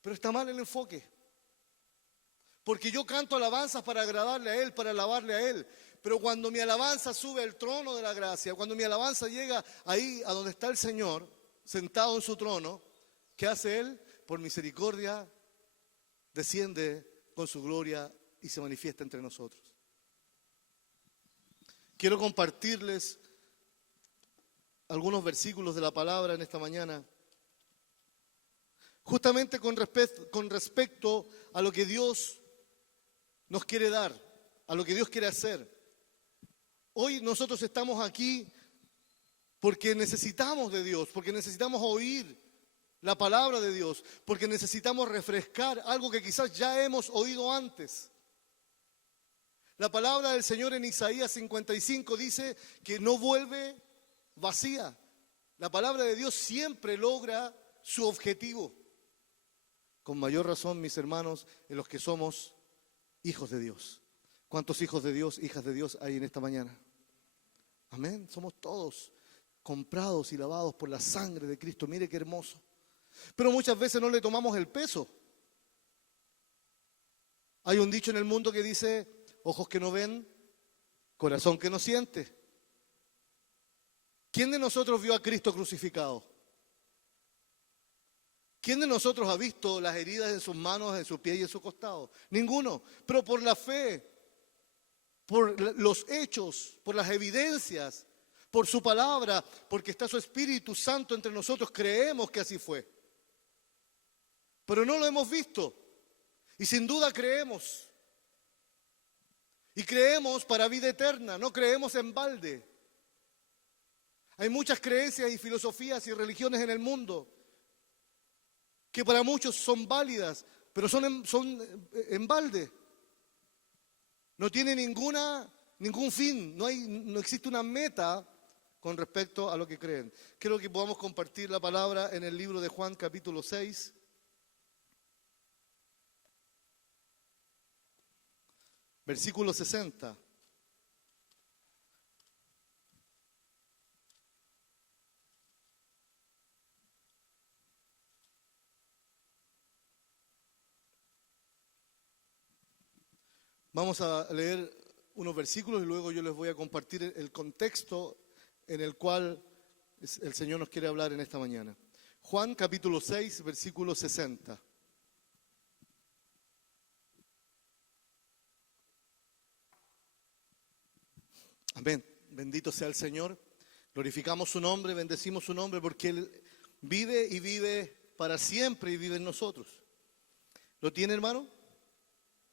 Pero está mal el enfoque. Porque yo canto alabanzas para agradarle a Él, para alabarle a Él. Pero cuando mi alabanza sube al trono de la gracia, cuando mi alabanza llega ahí a donde está el Señor, sentado en su trono, ¿qué hace Él? Por misericordia, desciende con su gloria y se manifiesta entre nosotros. Quiero compartirles algunos versículos de la palabra en esta mañana. Justamente con respecto a lo que Dios nos quiere dar, a lo que Dios quiere hacer. Hoy nosotros estamos aquí porque necesitamos de Dios, porque necesitamos oír la palabra de Dios, porque necesitamos refrescar algo que quizás ya hemos oído antes. La palabra del Señor en Isaías 55 dice que no vuelve vacía. La palabra de Dios siempre logra su objetivo. Con mayor razón, mis hermanos, en los que somos hijos de Dios. ¿Cuántos hijos de Dios, hijas de Dios hay en esta mañana? Amén. Somos todos comprados y lavados por la sangre de Cristo. Mire qué hermoso. Pero muchas veces no le tomamos el peso. Hay un dicho en el mundo que dice, ojos que no ven, corazón que no siente. ¿Quién de nosotros vio a Cristo crucificado? ¿Quién de nosotros ha visto las heridas en sus manos, en sus pies y en su costado? Ninguno. Pero por la fe, por los hechos, por las evidencias, por su palabra, porque está su Espíritu Santo entre nosotros, creemos que así fue. Pero no lo hemos visto. Y sin duda creemos. Y creemos para vida eterna, no creemos en balde. Hay muchas creencias y filosofías y religiones en el mundo que para muchos son válidas, pero son en balde. No tiene ningún fin, no existe una meta con respecto a lo que creen. Quiero que podamos compartir la palabra en el libro de Juan capítulo 6. Versículo 60. Vamos a leer unos versículos y luego yo les voy a compartir el contexto en el cual el Señor nos quiere hablar en esta mañana. Juan capítulo 6, versículo 60. Amén. Bendito sea el Señor. Glorificamos su nombre, bendecimos su nombre porque Él vive y vive para siempre y vive en nosotros. ¿Lo tiene, hermano?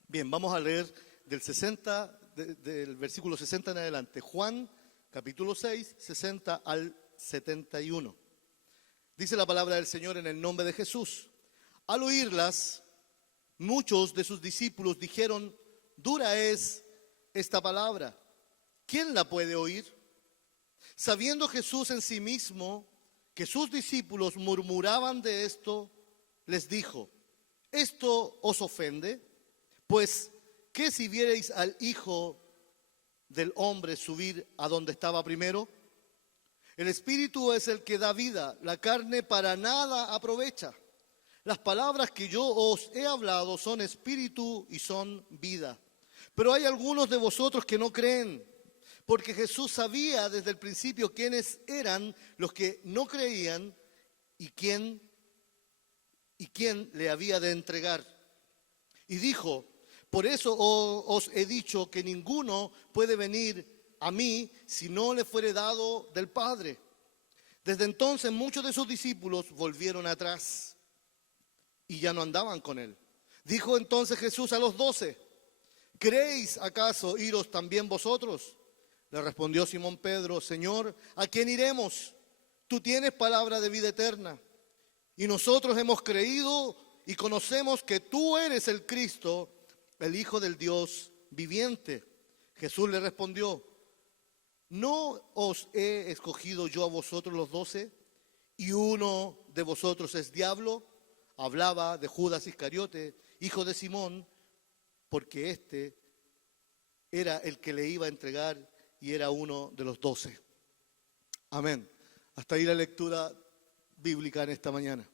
Bien, vamos a leer del versículo 60 en adelante. Juan capítulo 6, 60 al 71. Dice la palabra del Señor en el nombre de Jesús. Al oírlas, muchos de sus discípulos dijeron: dura es esta palabra, ¿quién la puede oír? Sabiendo Jesús en sí mismo que sus discípulos murmuraban de esto, les dijo: ¿esto os ofende? Pues, ¿qué si vierais al Hijo del Hombre subir a donde estaba primero? El Espíritu es el que da vida, la carne para nada aprovecha. Las palabras que yo os he hablado son espíritu y son vida. Pero hay algunos de vosotros que no creen, porque Jesús sabía desde el principio quiénes eran los que no creían y quién le había de entregar. Y dijo: por eso os he dicho que ninguno puede venir a mí si no le fuere dado del Padre. Desde entonces muchos de sus discípulos volvieron atrás y ya no andaban con él. Dijo entonces Jesús a los 12: ¿queréis acaso iros también vosotros? Le respondió Simón Pedro: Señor, ¿a quién iremos? Tú tienes palabra de vida eterna. Y nosotros hemos creído y conocemos que tú eres el Cristo, el Hijo del Dios viviente. Jesús le respondió: ¿no os he escogido yo a vosotros los 12? ¿Y uno de vosotros es diablo? Hablaba de Judas Iscariote, hijo de Simón, porque este era el que le iba a entregar y era uno de los 12. Amén. Hasta ahí la lectura bíblica en esta mañana.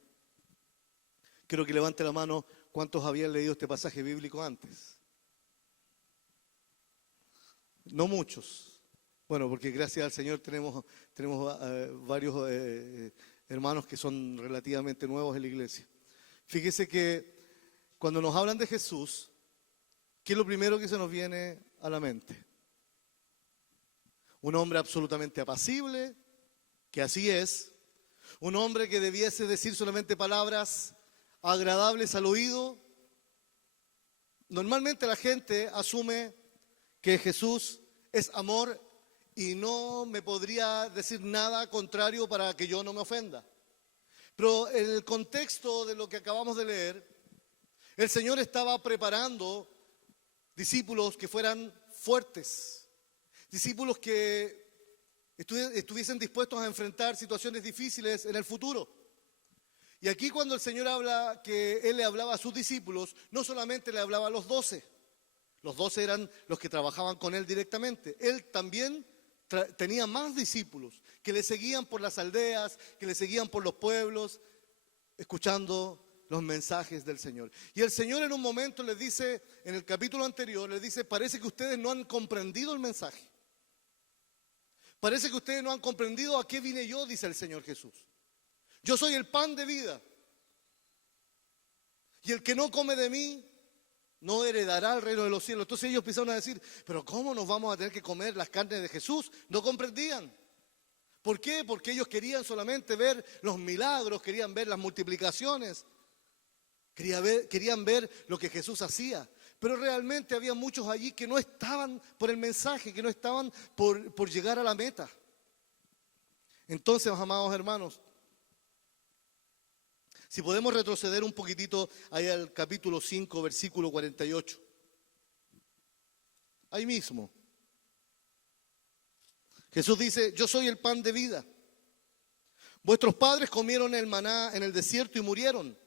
Quiero que levante la mano cuántos habían leído este pasaje bíblico antes. No muchos. Bueno, porque gracias al Señor tenemos varios hermanos que son relativamente nuevos en la iglesia. Fíjese que cuando nos hablan de Jesús, ¿qué es lo primero que se nos viene a la mente? Un hombre absolutamente apacible, que así es. Un hombre que debiese decir solamente palabras agradables al oído. Normalmente la gente asume que Jesús es amor y no me podría decir nada contrario para que yo no me ofenda. Pero en el contexto de lo que acabamos de leer, el Señor estaba preparando discípulos que fueran fuertes, discípulos que estuviesen dispuestos a enfrentar situaciones difíciles en el futuro. Y aquí cuando el Señor habla que Él le hablaba a sus discípulos, no solamente le hablaba a los 12. Los 12 eran los que trabajaban con Él directamente. Él también tenía más discípulos que le seguían por las aldeas, que le seguían por los pueblos, escuchando los mensajes del Señor. Y el Señor en un momento les dice, en el capítulo anterior, les dice: parece que ustedes no han comprendido el mensaje. Parece que ustedes no han comprendido a qué vine yo, dice el Señor Jesús. Yo soy el pan de vida. Y el que no come de mí no heredará el reino de los cielos. Entonces ellos empezaron a decir: pero ¿cómo nos vamos a tener que comer las carnes de Jesús? No comprendían. ¿Por qué? Porque ellos querían solamente ver los milagros, querían ver las multiplicaciones, querían ver lo que Jesús hacía. Pero realmente había muchos allí que no estaban por el mensaje, que no estaban por llegar a la meta. Entonces, amados hermanos, si podemos retroceder un poquitito ahí al capítulo 5, versículo 48. Ahí mismo. Jesús dice: yo soy el pan de vida. Vuestros padres comieron el maná en el desierto y murieron.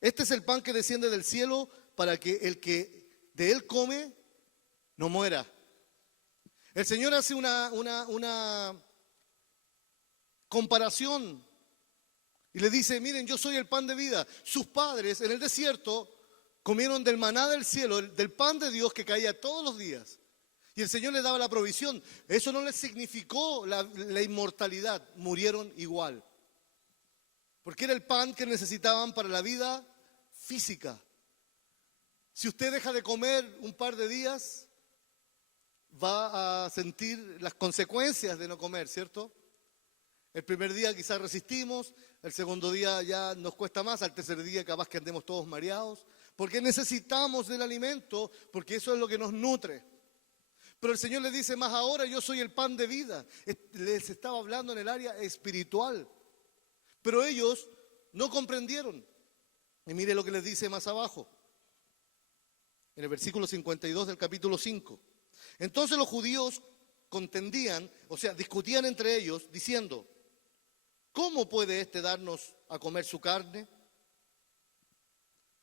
Este es el pan que desciende del cielo para que el que de él come no muera. El Señor hace una comparación y le dice: miren, yo soy el pan de vida. Sus padres en el desierto Comieron del maná del cielo, del pan de Dios que caía todos los días. Y el Señor les daba la provisión. Eso no les significó la inmortalidad. Murieron igual. Porque era el pan que necesitaban para la vida física. Si usted deja de comer un par de días, va a sentir las consecuencias de no comer, ¿cierto? El primer día quizás resistimos, el segundo día ya nos cuesta más, al tercer día capaz que andemos todos mareados, porque necesitamos del alimento, porque eso es lo que nos nutre. Pero el Señor les dice, más ahora yo soy el pan de vida. Les estaba hablando en el área espiritual, pero ellos no comprendieron. Y mire lo que les dice más abajo, en el versículo 52 del capítulo 5. Entonces los judíos contendían, o sea, discutían entre ellos, diciendo, ¿cómo puede éste darnos a comer su carne?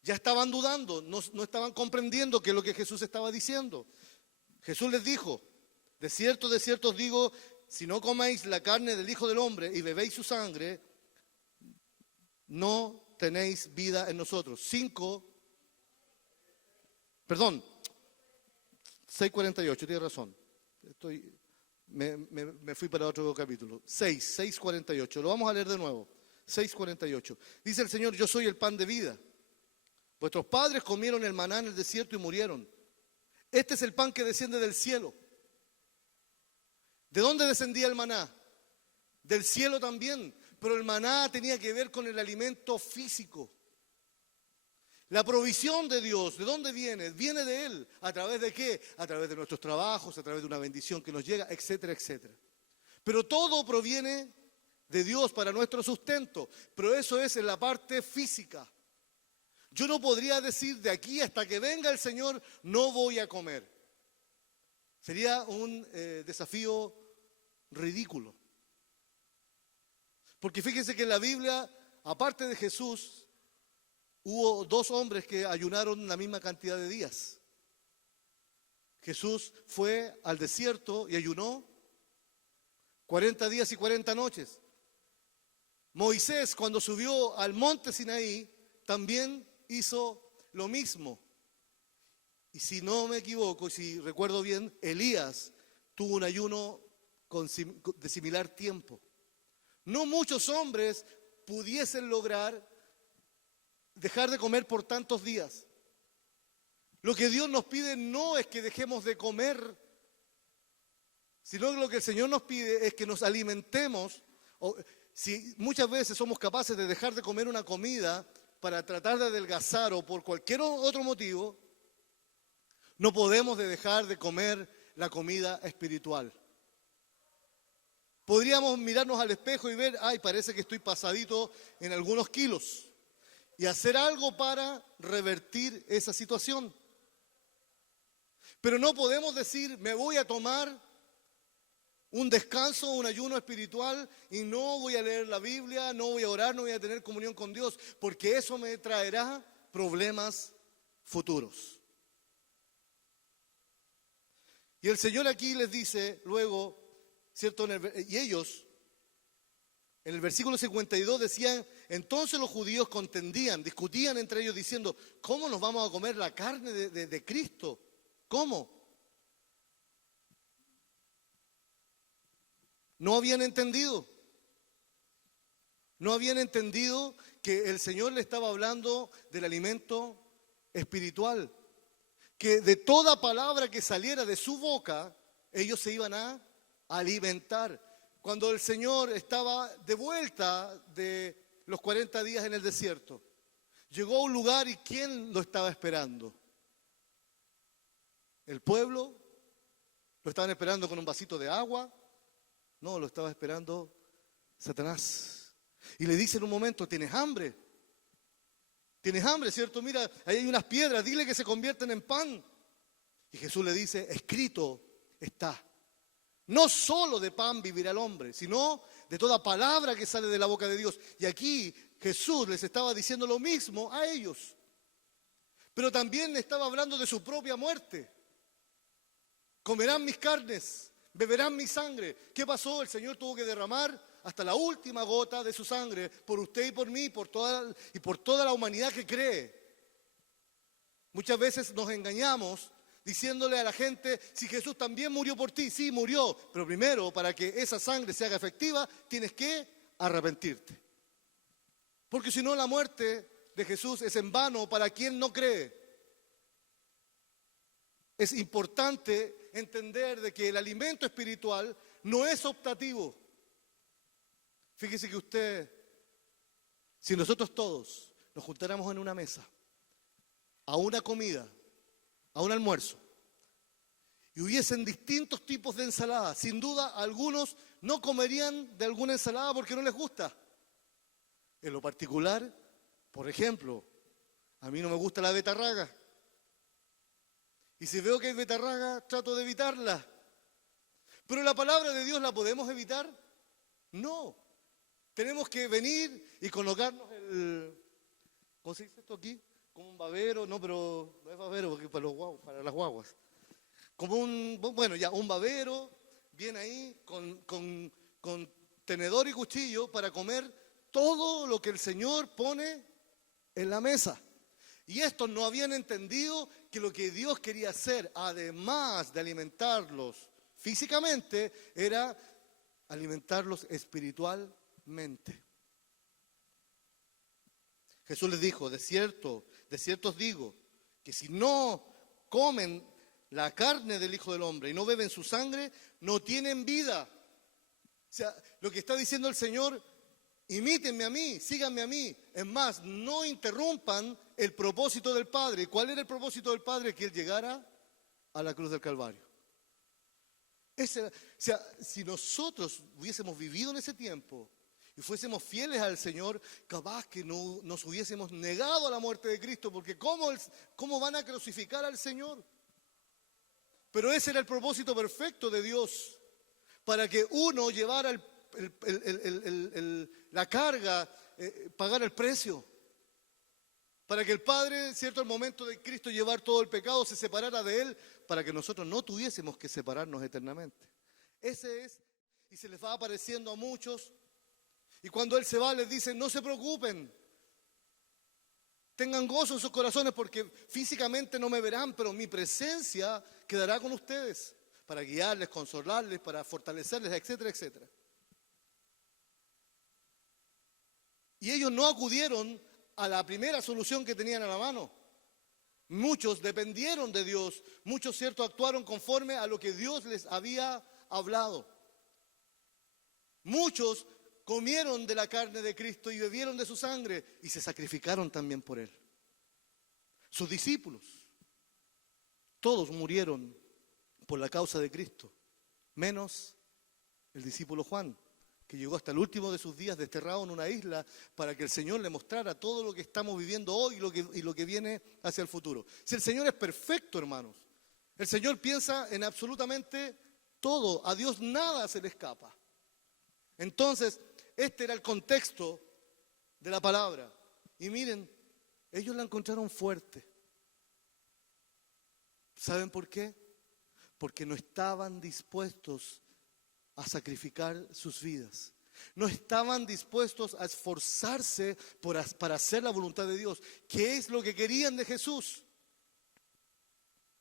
Ya estaban dudando, no estaban comprendiendo qué es lo que Jesús estaba diciendo. Jesús les dijo, de cierto os digo, si no coméis la carne del Hijo del Hombre y bebéis su sangre, no tenéis vida en nosotros. 6:48, tiene razón. Me fui para otro capítulo. 6:48. Lo vamos a leer de nuevo. 6:48. Dice el Señor, yo soy el pan de vida. Vuestros padres comieron el maná en el desierto y murieron. Este es el pan que desciende del cielo. ¿De dónde descendía el maná? Del cielo también. Pero el maná tenía que ver con el alimento físico. La provisión de Dios, ¿de dónde viene? Viene de Él. ¿A través de qué? A través de nuestros trabajos, a través de una bendición que nos llega, etcétera, etcétera. Pero todo proviene de Dios para nuestro sustento. Pero eso es en la parte física. Yo no podría decir de aquí hasta que venga el Señor, no voy a comer. Sería un desafío ridículo. Porque fíjense que en la Biblia, aparte de Jesús, hubo 2 hombres que ayunaron la misma cantidad de días. Jesús fue al desierto y ayunó 40 días y 40 noches. Moisés, cuando subió al monte Sinaí, también hizo lo mismo. Y si no me equivoco, si recuerdo bien, Elías tuvo un ayuno de similar tiempo. No muchos hombres pudiesen lograr dejar de comer por tantos días. Lo que Dios nos pide no es que dejemos de comer, sino que lo que el Señor nos pide es que nos alimentemos. Si muchas veces somos capaces de dejar de comer una comida para tratar de adelgazar o por cualquier otro motivo, no podemos dejar de comer la comida espiritual. Podríamos mirarnos al espejo y ver, ay, parece que estoy pasadito en algunos kilos, y hacer algo para revertir esa situación. Pero no podemos decir, me voy a tomar un descanso, un ayuno espiritual y no voy a leer la Biblia, no voy a orar, no voy a tener comunión con Dios, porque eso me traerá problemas futuros. Y el Señor aquí les dice luego, ¿cierto? Y ellos, en el versículo 52 decían, entonces los judíos contendían, discutían entre ellos diciendo, ¿cómo nos vamos a comer la carne de Cristo? ¿Cómo? No habían entendido. No habían entendido que el Señor le estaba hablando del alimento espiritual. Que de toda palabra que saliera de su boca, ellos se iban a alimentar. Cuando el Señor estaba de vuelta de los 40 días en el desierto, llegó a un lugar y ¿quién lo estaba esperando? ¿El pueblo? ¿Lo estaban esperando con un vasito de agua? No, lo estaba esperando Satanás. Y le dice en un momento, ¿tienes hambre? ¿Tienes hambre, cierto? Mira, ahí hay unas piedras, dile que se convierten en pan. Y Jesús le dice, escrito está. No solo de pan vivirá el hombre, sino de toda palabra que sale de la boca de Dios. Y aquí Jesús les estaba diciendo lo mismo a ellos. Pero también estaba hablando de su propia muerte. Comerán mis carnes, beberán mi sangre. ¿Qué pasó? El Señor tuvo que derramar hasta la última gota de su sangre por usted y por mí, por toda la humanidad que cree. Muchas veces nos engañamos diciéndole a la gente, si Jesús también murió por ti, sí murió, pero primero para que esa sangre se haga efectiva, tienes que arrepentirte. Porque si no, la muerte de Jesús es en vano para quien no cree. Es importante entender de que el alimento espiritual no es optativo. Fíjese que usted, si nosotros todos nos juntáramos en una mesa, a una comida, a un almuerzo, y hubiesen distintos tipos de ensaladas, sin duda algunos no comerían de alguna ensalada porque no les gusta. En lo particular, por ejemplo, a mí no me gusta la betarraga. Y si veo que hay betarraga, trato de evitarla. Pero la palabra de Dios, ¿la podemos evitar? No. Tenemos que venir y colocarnos ¿cómo se dice esto aquí? Como un babero, no, pero no es babero porque para las guaguas. Como un babero, bien ahí, con tenedor y cuchillo para comer todo lo que el Señor pone en la mesa. Y estos no habían entendido que lo que Dios quería hacer, además de alimentarlos físicamente, era alimentarlos espiritualmente. Jesús les dijo, de cierto os digo, que si no comen la carne del Hijo del Hombre y no beben su sangre, no tienen vida. O sea, lo que está diciendo el Señor, imítenme a mí, síganme a mí. Es más, no interrumpan el propósito del Padre. ¿Cuál era el propósito del Padre? Que Él llegara a la cruz del Calvario. Si nosotros hubiésemos vivido en ese tiempo y fuésemos fieles al Señor, capaz que no nos hubiésemos negado a la muerte de Cristo, porque ¿cómo van a crucificar al Señor? Pero ese era el propósito perfecto de Dios, para que uno llevara la carga, pagara el precio, para que el Padre, cierto, al momento de Cristo llevar todo el pecado, se separara de Él, para que nosotros no tuviésemos que separarnos eternamente. Ese es, y se les va apareciendo a muchos, y cuando Él se va les dice, no se preocupen, tengan gozo en sus corazones porque físicamente no me verán, pero mi presencia quedará con ustedes para guiarles, consolarles, para fortalecerles, etcétera, etcétera. Y ellos no acudieron a la primera solución que tenían a la mano. Muchos dependieron de Dios, muchos, cierto, actuaron conforme a lo que Dios les había hablado. Muchos comieron de la carne de Cristo y bebieron de su sangre y se sacrificaron también por Él. Sus discípulos, todos murieron por la causa de Cristo, menos el discípulo Juan, que llegó hasta el último de sus días desterrado en una isla para que el Señor le mostrara todo lo que estamos viviendo hoy y lo que viene hacia el futuro. Si el Señor es perfecto, hermanos, el Señor piensa en absolutamente todo, a Dios nada se le escapa. Entonces, este era el contexto de la palabra. Y miren, ellos la encontraron fuerte. ¿Saben por qué? Porque no estaban dispuestos a sacrificar sus vidas. No estaban dispuestos a esforzarse para hacer la voluntad de Dios. ¿Qué es lo que querían de Jesús?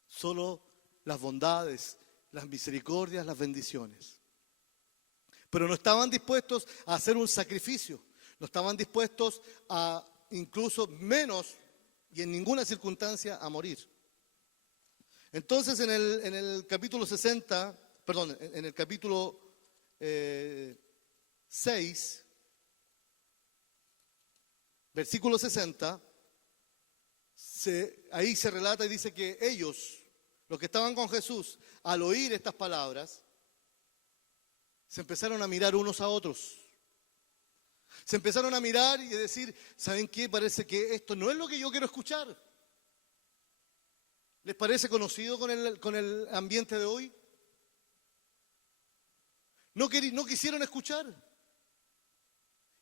Solo las bondades, las misericordias, las bendiciones. Pero no estaban dispuestos a hacer un sacrificio. No estaban dispuestos a, incluso menos y en ninguna circunstancia, a morir. Entonces en el capítulo 60, perdón, en el capítulo 6, versículo 60, ahí se relata y dice que ellos, los que estaban con Jesús, al oír estas palabras, se empezaron a mirar unos a otros. Se empezaron a mirar y a decir, ¿saben qué? Parece que esto no es lo que yo quiero escuchar. ¿Les parece conocido con el ambiente de hoy? No quisieron escuchar.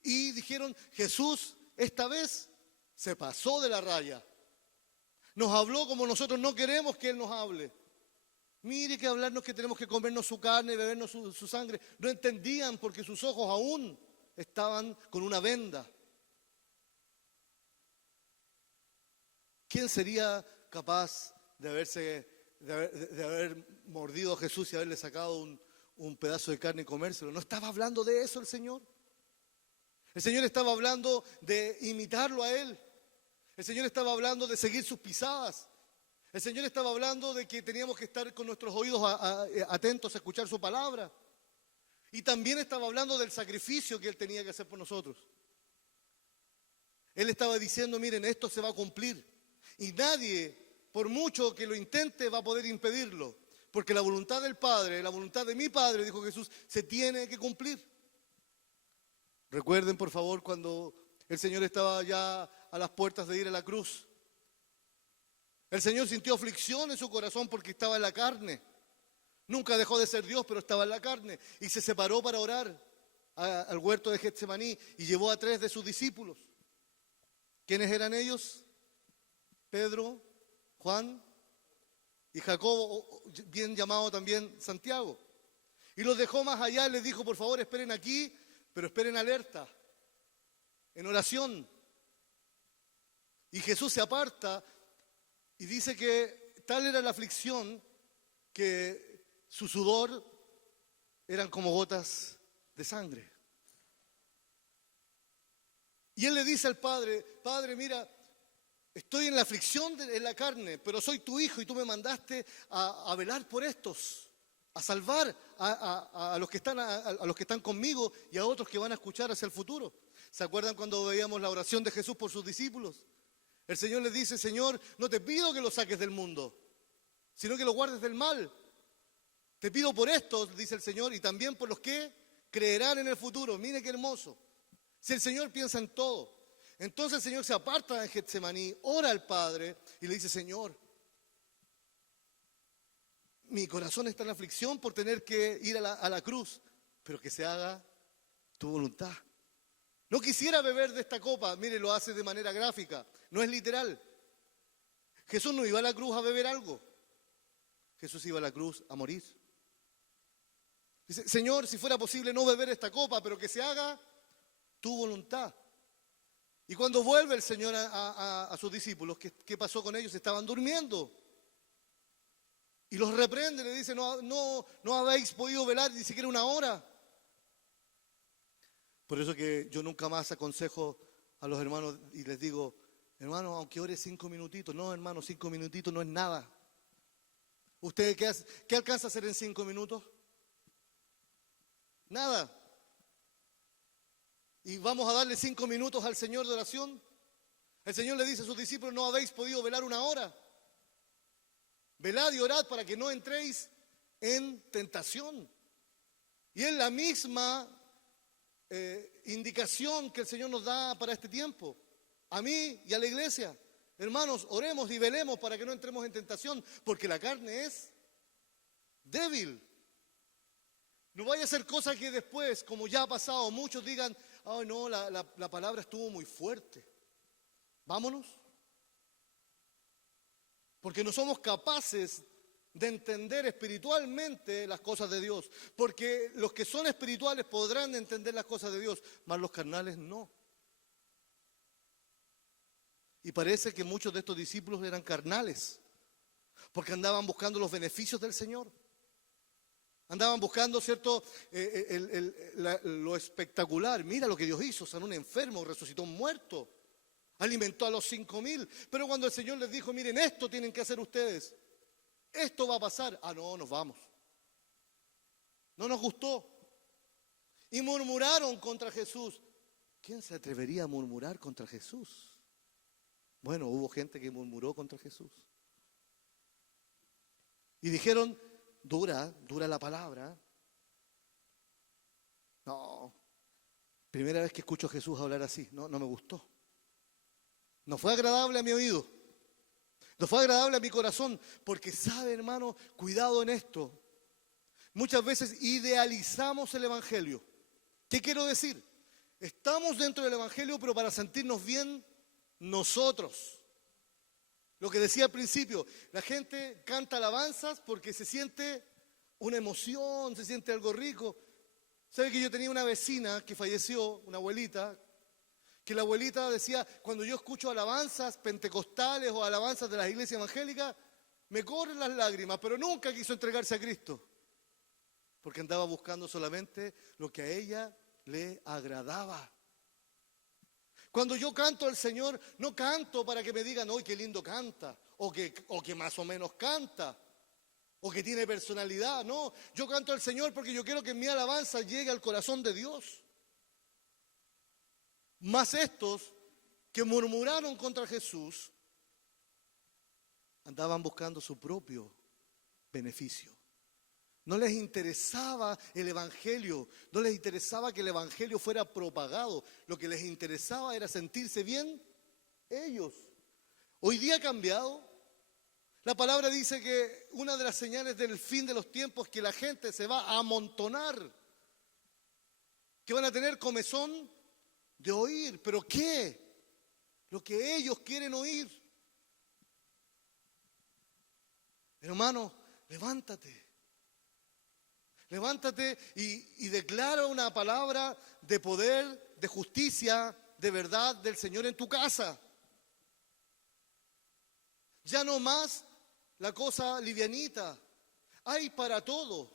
Y dijeron, Jesús esta vez se pasó de la raya. Nos habló como nosotros no queremos que Él nos hable. Mire que hablarnos que tenemos que comernos su carne y bebernos su sangre. No entendían porque sus ojos aún estaban con una venda. ¿Quién sería capaz de haber mordido a Jesús y haberle sacado un pedazo de carne y comérselo. No estaba hablando de eso el Señor. El Señor estaba hablando de imitarlo a Él. El Señor estaba hablando de seguir sus pisadas. El Señor estaba hablando de que teníamos que estar con nuestros oídos atentos a escuchar su palabra. Y también estaba hablando del sacrificio que Él tenía que hacer por nosotros. Él estaba diciendo, miren, esto se va a cumplir. Y nadie, por mucho que lo intente, va a poder impedirlo. Porque la voluntad del Padre, la voluntad de mi Padre, dijo Jesús, se tiene que cumplir. Recuerden, por favor, cuando el Señor estaba ya a las puertas de ir a la cruz. El Señor sintió aflicción en su corazón porque estaba en la carne. Nunca dejó de ser Dios, pero estaba en la carne. Y se separó para orar al huerto de Getsemaní y llevó a 3 de sus discípulos. ¿Quiénes eran ellos? Pedro, Juan y Jacobo, bien llamado también Santiago. Y los dejó más allá y les dijo, por favor, esperen aquí, pero esperen alerta, en oración. Y Jesús se aparta y dice que tal era la aflicción que su sudor eran como gotas de sangre. Y él le dice al Padre, Padre, mira, estoy en la aflicción en la carne, pero soy tu hijo y tú me mandaste a velar por estos, a salvar a los que están conmigo y a otros que van a escuchar hacia el futuro. ¿Se acuerdan cuando veíamos la oración de Jesús por sus discípulos? El Señor les dice, Señor, no te pido que los saques del mundo, sino que los guardes del mal. Te pido por estos, dice el Señor, y también por los que creerán en el futuro. Mire qué hermoso. Si el Señor piensa en todo. Entonces el Señor se aparta de Getsemaní, ora al Padre y le dice, Señor, mi corazón está en aflicción por tener que ir a la cruz, pero que se haga tu voluntad. No quisiera beber de esta copa, mire, lo hace de manera gráfica, no es literal. Jesús no iba a la cruz a beber algo, Jesús iba a la cruz a morir. Dice, Señor, si fuera posible no beber esta copa, pero que se haga tu voluntad. Y cuando vuelve el Señor a sus discípulos, ¿qué pasó con ellos? Estaban durmiendo. Y los reprende, le dice, no habéis podido velar ni siquiera una hora. Por eso que yo nunca más aconsejo a los hermanos y les digo, hermano, aunque ore 5 minutitos. No, hermano, 5 minutitos no es nada. ¿Usted qué alcanza a hacer en 5 minutos? Nada. Y vamos a darle 5 minutos al Señor de oración. El Señor le dice a sus discípulos, no habéis podido velar una hora. Velad y orad para que no entréis en tentación. Y es la misma indicación que el Señor nos da para este tiempo. A mí y a la iglesia. Hermanos, oremos y velemos para que no entremos en tentación, porque la carne es débil. No vaya a ser cosa que después, como ya ha pasado, muchos digan, ay no, la palabra estuvo muy fuerte. Vámonos. Porque no somos capaces de entender espiritualmente las cosas de Dios. Porque los que son espirituales podrán entender las cosas de Dios, mas los carnales no. Y parece que muchos de estos discípulos eran carnales, porque andaban buscando los beneficios del Señor. Andaban buscando, ¿cierto?, lo espectacular. Mira lo que Dios hizo, sanó un enfermo, resucitó un muerto, alimentó a los 5,000. Pero cuando el Señor les dijo, miren, esto tienen que hacer ustedes, esto va a pasar. Ah, no, nos vamos. No nos gustó. Y murmuraron contra Jesús. ¿Quién se atrevería a murmurar contra Jesús? Bueno, hubo gente que murmuró contra Jesús. Y dijeron, dura la palabra. No, primera vez que escucho a Jesús hablar así, no me gustó. No fue agradable a mi oído. No fue agradable a mi corazón, porque sabe, hermano, cuidado en esto. Muchas veces idealizamos el Evangelio. ¿Qué quiero decir? Estamos dentro del Evangelio, pero para sentirnos bien nosotros. Lo que decía al principio, la gente canta alabanzas porque se siente una emoción, se siente algo rico. ¿Sabe que yo tenía una vecina que falleció, una abuelita, Que la abuelita decía, cuando yo escucho alabanzas pentecostales o alabanzas de las iglesias evangélicas, me corren las lágrimas, pero nunca quiso entregarse a Cristo. Porque andaba buscando solamente lo que a ella le agradaba. Cuando yo canto al Señor, no canto para que me digan, ¡ay, qué lindo canta! O que más o menos canta. O que tiene personalidad. No, yo canto al Señor porque yo quiero que mi alabanza llegue al corazón de Dios. Mas estos que murmuraron contra Jesús andaban buscando su propio beneficio. No les interesaba el evangelio, no les interesaba que el evangelio fuera propagado. Lo que les interesaba era sentirse bien ellos. Hoy día ha cambiado. La palabra dice que una de las señales del fin de los tiempos es que la gente se va a amontonar, que van a tener comezón de oír. ¿Pero qué? Lo que ellos quieren oír. Hermano, levántate. Levántate y declara una palabra de poder, de justicia, de verdad del Señor en tu casa. Ya no más la cosa livianita. Hay para todo.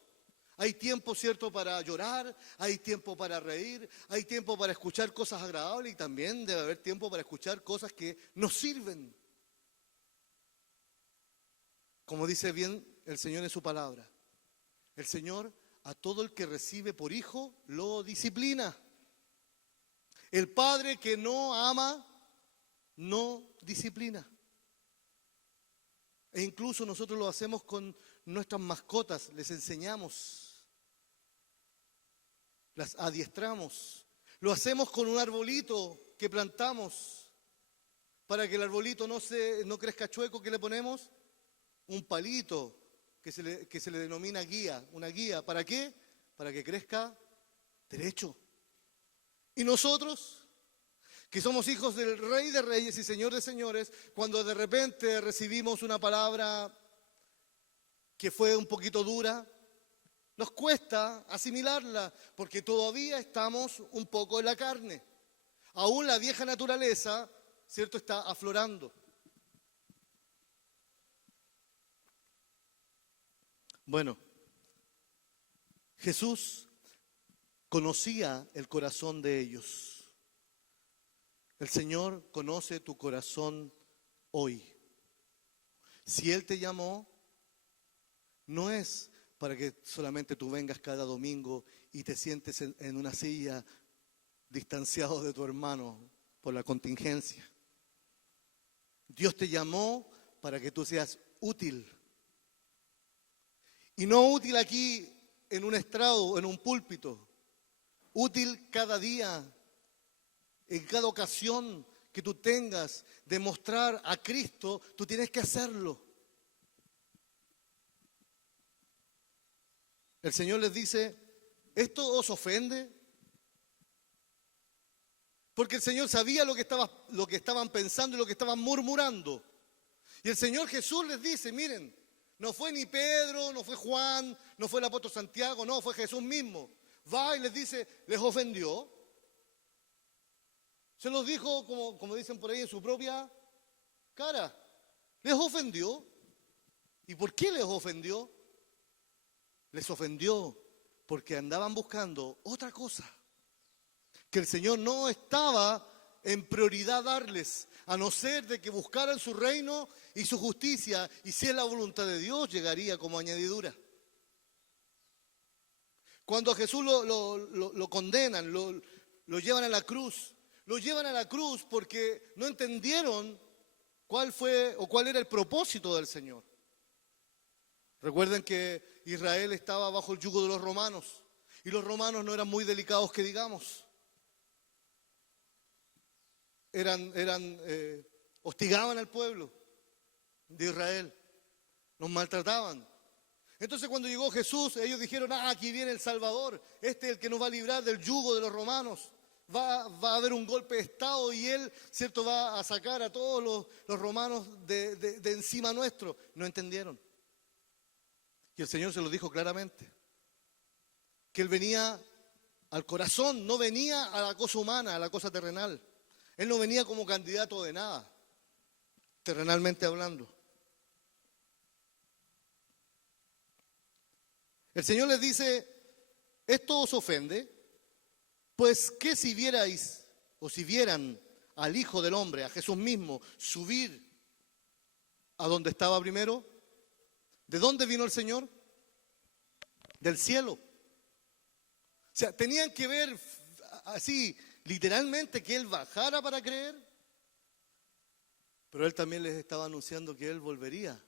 Hay tiempo, ¿cierto?, para llorar, hay tiempo para reír, hay tiempo para escuchar cosas agradables y también debe haber tiempo para escuchar cosas que nos sirven. Como dice bien el Señor en su palabra, el Señor a todo el que recibe por hijo lo disciplina. El padre que no ama no disciplina. E incluso nosotros lo hacemos con nuestras mascotas, les enseñamos, las adiestramos. Lo hacemos con un arbolito que plantamos. Para que el arbolito no crezca chueco, ¿qué le ponemos? Un palito que se le denomina guía, una guía. ¿Para qué? Para que crezca derecho. Y nosotros, que somos hijos del Rey de Reyes y Señor de Señores, cuando de repente recibimos una palabra que fue un poquito dura, nos cuesta asimilarla, porque todavía estamos un poco en la carne. Aún la vieja naturaleza, ¿cierto?, está aflorando. Bueno, Jesús conocía el corazón de ellos. El Señor conoce tu corazón hoy. Si Él te llamó, no es para que solamente tú vengas cada domingo y te sientes en una silla distanciado de tu hermano por la contingencia. Dios te llamó para que tú seas útil. Y no útil aquí en un estrado, en un púlpito. Útil cada día, en cada ocasión que tú tengas de mostrar a Cristo, tú tienes que hacerlo. El Señor les dice, ¿esto os ofende? Porque el Señor sabía lo que estaban pensando y lo que estaban murmurando. Y el Señor Jesús les dice, miren, no fue ni Pedro, no fue Juan, no fue el apóstol Santiago, no, fue Jesús mismo. Va y les dice, ¿les ofendió? Se los dijo, como dicen por ahí, en su propia cara. ¿Les ofendió? ¿Y por qué les ofendió? Les ofendió porque andaban buscando otra cosa que el Señor no estaba en prioridad darles, a no ser de que buscaran su reino y su justicia, y si es la voluntad de Dios, llegaría como añadidura. Cuando a Jesús lo condenan, lo llevan a la cruz, lo llevan a la cruz porque no entendieron cuál era el propósito del Señor. Recuerden que Israel estaba bajo el yugo de los romanos, y los romanos no eran muy delicados que digamos. Hostigaban al pueblo de Israel, los maltrataban. Entonces cuando llegó Jesús, ellos dijeron, aquí viene el Salvador, este es el que nos va a librar del yugo de los romanos. Va a haber un golpe de Estado y Él, ¿cierto?, va a sacar a todos los romanos de encima nuestro. No entendieron. Y el Señor se lo dijo claramente, que Él venía al corazón, no venía a la cosa humana, a la cosa terrenal. Él no venía como candidato de nada, terrenalmente hablando. El Señor les dice, ¿esto os ofende? Pues ¿qué si vierais o si vieran al Hijo del Hombre, a Jesús mismo, subir a donde estaba primero? ¿De dónde vino el Señor? Del cielo. O sea, tenían que ver así, literalmente, que Él bajara para creer. Pero Él también les estaba anunciando que Él volvería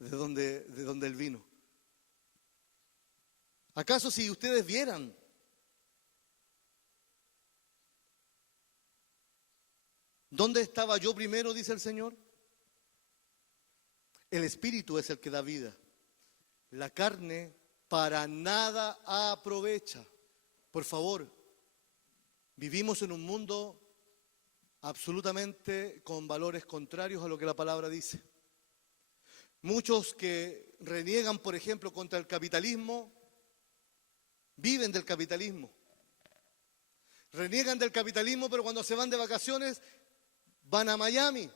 de donde Él vino. ¿Acaso si ustedes vieran dónde estaba yo primero, dice el Señor? El Espíritu es el que da vida. La carne para nada aprovecha. Por favor, vivimos en un mundo absolutamente con valores contrarios a lo que la palabra dice. Muchos que reniegan, por ejemplo, contra el capitalismo, viven del capitalismo. Reniegan del capitalismo, pero cuando se van de vacaciones, van a Miami,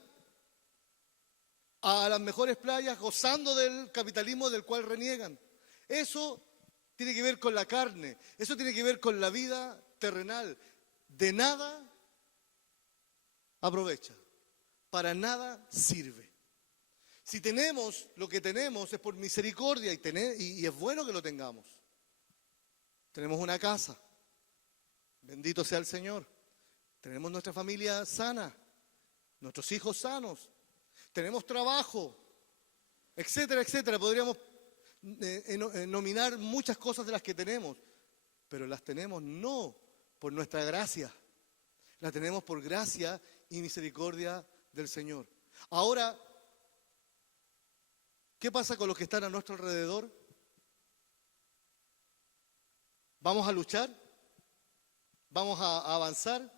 a las mejores playas, gozando del capitalismo del cual reniegan. Eso tiene que ver con la carne, eso tiene que ver con la vida terrenal. De nada aprovecha, para nada sirve. Si tenemos lo que tenemos es por misericordia y es bueno que lo tengamos. Tenemos una casa, bendito sea el Señor. Tenemos nuestra familia sana, nuestros hijos sanos. Tenemos trabajo, etcétera, etcétera. Podríamos nominar muchas cosas de las que tenemos, pero las tenemos no por nuestra gracia, las tenemos por gracia y misericordia del Señor. Ahora, ¿qué pasa con los que están a nuestro alrededor? ¿Vamos a luchar? ¿Vamos a avanzar?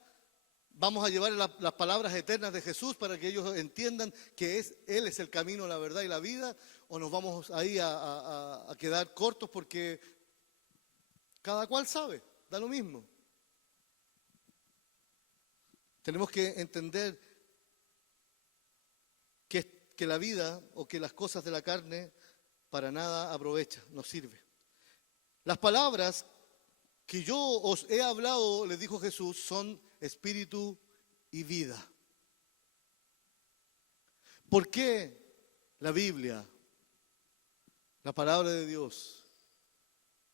¿Vamos a llevar las palabras eternas de Jesús para que ellos entiendan que Él es el camino, la verdad y la vida? ¿O nos vamos ahí a quedar cortos porque cada cual sabe, da lo mismo? Tenemos que entender que la vida o que las cosas de la carne para nada aprovecha, no sirve. Las palabras que yo os he hablado, les dijo Jesús, son espíritu y vida. ¿Por qué la Biblia, la palabra de Dios,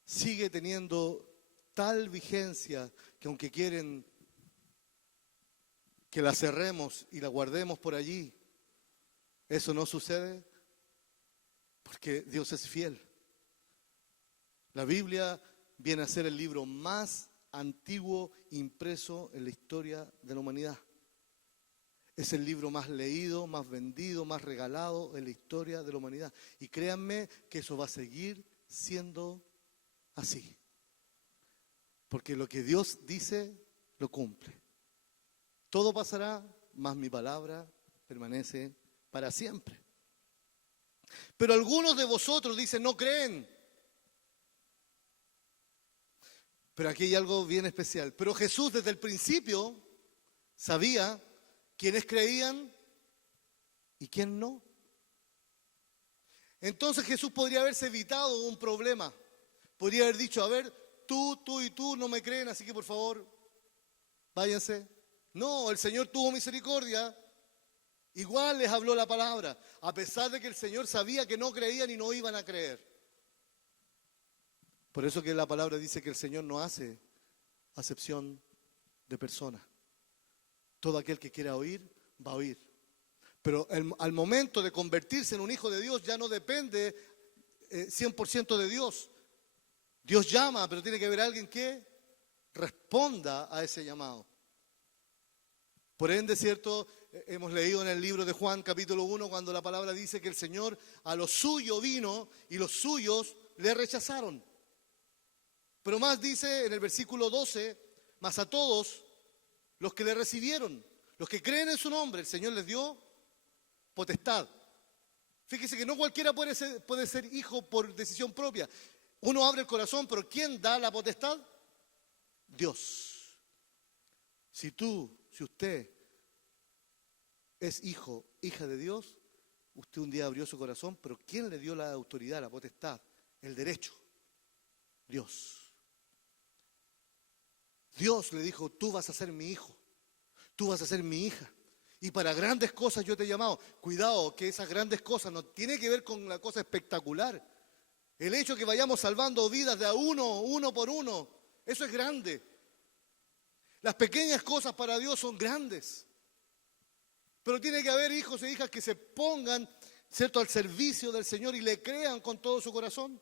sigue teniendo tal vigencia que aunque quieren que la cerremos y la guardemos por allí, eso no sucede? Porque Dios es fiel. La Biblia viene a ser el libro más antiguo impreso en la historia de la humanidad. Es el libro más leído, más vendido, más regalado en la historia de la humanidad. Y créanme que eso va a seguir siendo así. Porque lo que Dios dice, lo cumple. Todo pasará, mas mi palabra permanece para siempre. Pero algunos de vosotros dicen, no creen. Pero aquí hay algo bien especial. Pero Jesús desde el principio sabía quiénes creían y quién no. Entonces Jesús podría haberse evitado un problema. Podría haber dicho, a ver, tú y tú no me creen, así que por favor, váyanse. No, el Señor tuvo misericordia. Igual les habló la palabra, a pesar de que el Señor sabía que no creían y no iban a creer. Por eso que la palabra dice que el Señor no hace acepción de personas. Todo aquel que quiera oír, va a oír. Pero al momento de convertirse en un hijo de Dios ya no depende 100% de Dios. Dios llama, pero tiene que haber alguien que responda a ese llamado. Por ende, ¿cierto? Hemos leído en el libro de Juan capítulo 1 cuando la palabra dice que el Señor a los suyos vino y los suyos le rechazaron. Pero más dice en el versículo 12, más a todos los que le recibieron, los que creen en su nombre, el Señor les dio potestad. Fíjese que no cualquiera puede ser hijo por decisión propia. Uno abre el corazón, pero ¿quién da la potestad? Dios. Si usted es hijo, hija de Dios, usted un día abrió su corazón, pero ¿quién le dio la autoridad, la potestad, el derecho? Dios. Dios le dijo, tú vas a ser mi hijo, tú vas a ser mi hija. Y para grandes cosas yo te he llamado. Cuidado, que esas grandes cosas no tienen que ver con la cosa espectacular. El hecho de que vayamos salvando vidas de a uno por uno, eso es grande. Las pequeñas cosas para Dios son grandes. Pero tiene que haber hijos e hijas que se pongan, ¿cierto?, al servicio del Señor y le crean con todo su corazón.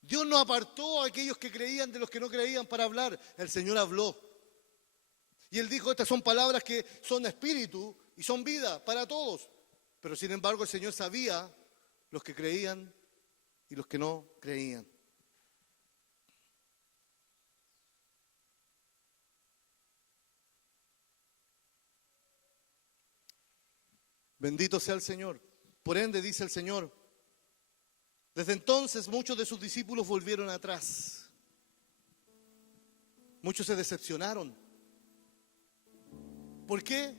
Dios no apartó a aquellos que creían de los que no creían para hablar. El Señor habló. Y Él dijo, estas son palabras que son espíritu y son vida para todos. Pero sin embargo el Señor sabía los que creían y los que no creían. Bendito sea el Señor. Por ende, dice el Señor, desde entonces muchos de sus discípulos volvieron atrás. Muchos se decepcionaron. ¿Por qué?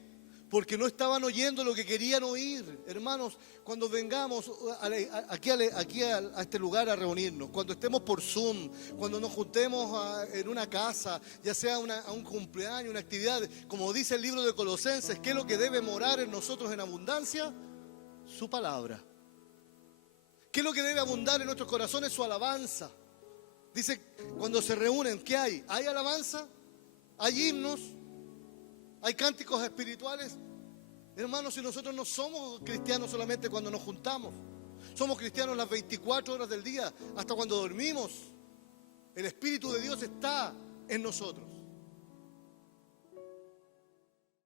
Porque no estaban oyendo lo que querían oír. Hermanos, cuando vengamos aquí a este lugar a reunirnos, cuando estemos por Zoom, cuando nos juntemos en una casa, ya sea a un cumpleaños, una actividad, como dice el libro de Colosenses, ¿qué es lo que debe morar en nosotros en abundancia? Su palabra. ¿Qué es lo que debe abundar en nuestros corazones? Su alabanza. Dice, cuando se reúnen, ¿qué hay? ¿Hay alabanza? ¿Hay himnos? ¿Hay cánticos espirituales? Hermanos, si nosotros no somos cristianos solamente cuando nos juntamos, somos cristianos las 24 horas del día, hasta cuando dormimos. El Espíritu de Dios está en nosotros.